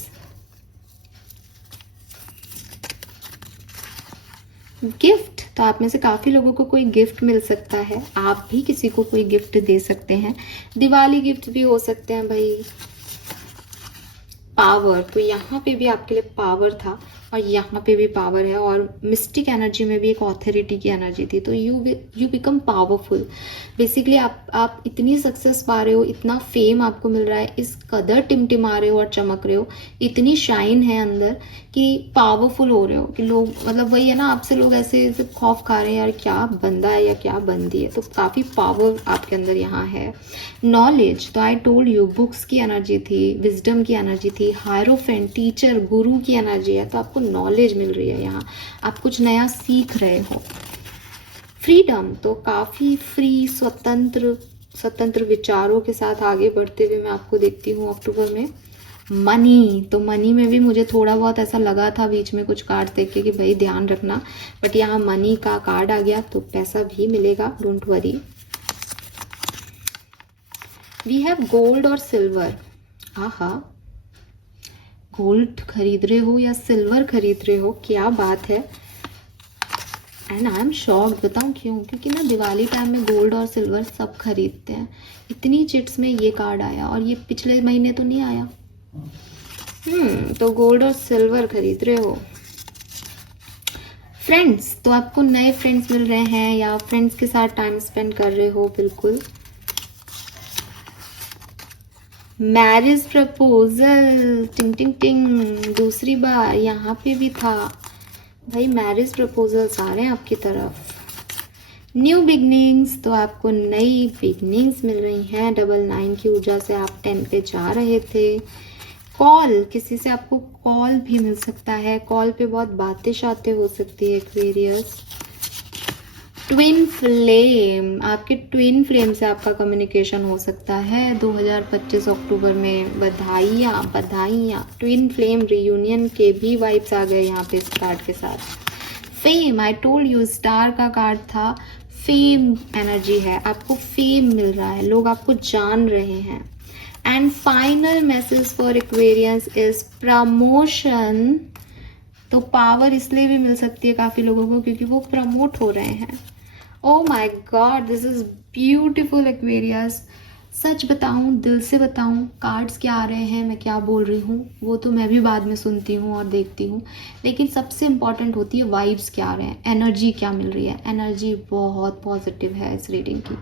गिफ्ट, तो आप में से काफ़ी लोगों को कोई गिफ्ट मिल सकता है, आप भी किसी को कोई गिफ्ट दे सकते हैं, दिवाली गिफ्ट भी हो सकते हैं भाई। पावर, तो यहाँ पे भी आपके लिए पावर था और यहाँ पे भी पावर है, और मिस्टिक एनर्जी में भी एक ऑथोरिटी की एनर्जी थी, तो यू बिकम पावरफुल। बेसिकली आप इतनी सक्सेस पा रहे हो, इतना फेम आपको मिल रहा है, इस कदर टिमटिमा रहे हो और चमक रहे हो, इतनी शाइन है अंदर कि पावरफुल हो रहे हो कि लोग, मतलब वही है ना, आपसे लोग ऐसे खौफ खा रहे हैं यार क्या बंदा है या क्या बंदी है, तो काफ़ी पावर आपके अंदर यहाँ है। नॉलेज, तो आई टोल्ड यू, बुक्स की एनर्जी थी, विजडम की एनर्जी थी, हायरोफेंट, टीचर, गुरु की एनर्जी है, तो आपको नॉलेज मिल रही है यहाँ, आप कुछ नया सीख रहे हो। फ्रीडम, तो काफ़ी फ्री, स्वतंत्र विचारों के साथ आगे बढ़ते हुए मैं आपको देखती हूँ अक्टूबर में। मनी, तो मनी में भी मुझे थोड़ा बहुत ऐसा लगा था बीच में कुछ कार्ड देख के कि भाई ध्यान रखना, बट यहाँ मनी का कार्ड आ गया तो पैसा भी मिलेगा, don't worry. We have gold और सिल्वर। आहा, गोल्ड खरीद रहे हो या सिल्वर खरीद रहे हो, क्या बात है। एंड आई एम शॉक्ड, बताऊँ क्यों? क्योंकि ना दिवाली टाइम में गोल्ड और सिल्वर सब खरीदते हैं। इतनी चिट्स में ये कार्ड आया, और ये पिछले महीने तो नहीं आया। तो गोल्ड और सिल्वर खरीद रहे हो। फ्रेंड्स, तो आपको नए फ्रेंड्स मिल रहे हैं या फ्रेंड्स के साथ टाइम स्पेंड कर रहे हो, बिल्कुल। मैरिज प्रपोजल, टिंग टिंग टिंग, दूसरी बार यहाँ पे भी था भाई। मैरिज प्रपोजल्स आ रहे हैं आपकी तरफ। न्यू बिगनिंग्स, तो आपको नई बिगनिंग्स मिल रही हैं। 99 की ऊर्जा से आप 10 पे जा रहे थे। कॉल, किसी से आपको कॉल भी मिल सकता है। कॉल पे बहुत बातें शातें हो सकती है एक्वेरियस। ट्विन फ्लेम, आपके ट्विन फ्लेम से आपका कम्युनिकेशन हो सकता है 2025 अक्टूबर में। बधाइयाँ बधाइयाँ। ट्विन फ्लेम रियूनियन के भी वाइब्स आ गए यहाँ पे इस कार्ड के साथ। Fame, I told you, star का कार्ड था। फेम एनर्जी है, आपको फेम मिल रहा है, लोग आपको जान रहे हैं। And final message for Aquarians is promotion. तो पावर इसलिए भी मिल सकती है काफ़ी लोगों को क्योंकि वो प्रमोट हो रहे हैं। Oh my god, this is beautiful Aquarius. सच बताऊं, दिल से बताऊं, कार्ड्स क्या आ रहे हैं, मैं क्या बोल रही हूँ, वो तो मैं भी बाद में सुनती हूँ और देखती हूँ, लेकिन सबसे इम्पॉर्टेंट होती है वाइब्स क्या आ रहे हैं, एनर्जी क्या मिल रही है। एनर्जी बहुत पॉजिटिव है इस रीडिंग की।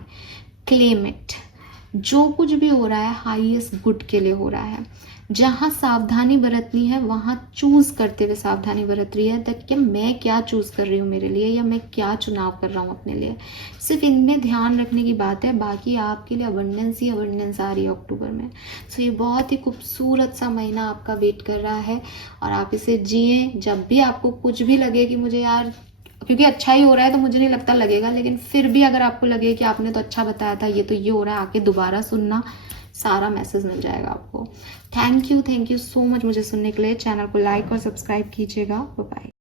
Claim it. जो कुछ भी हो रहा है हाईएस्ट गुड के लिए हो रहा है। जहाँ सावधानी बरतनी है वहाँ चूज करते हुए सावधानी बरत रही है, तक कि मैं क्या चूज कर रही हूँ मेरे लिए, या मैं क्या चुनाव कर रहा हूँ अपने लिए। सिर्फ इनमें ध्यान रखने की बात है, बाकी आपके लिए अबंडेंस ही अबंडेंस आ रही है अक्टूबर में। सो ये बहुत ही खूबसूरत सा महीना आपका वेट कर रहा है, और आप इसे जिए। जब भी आपको कुछ भी लगे कि मुझे यार, क्योंकि अच्छा ही हो रहा है तो मुझे नहीं लगता लगेगा, लेकिन फिर भी अगर आपको लगे कि आपने तो अच्छा बताया था, ये तो ये हो रहा है, आके दोबारा सुनना, सारा मैसेज मिल जाएगा आपको। थैंक यू सो मच मुझे सुनने के लिए। चैनल को लाइक और सब्सक्राइब कीजिएगा। Bye bye.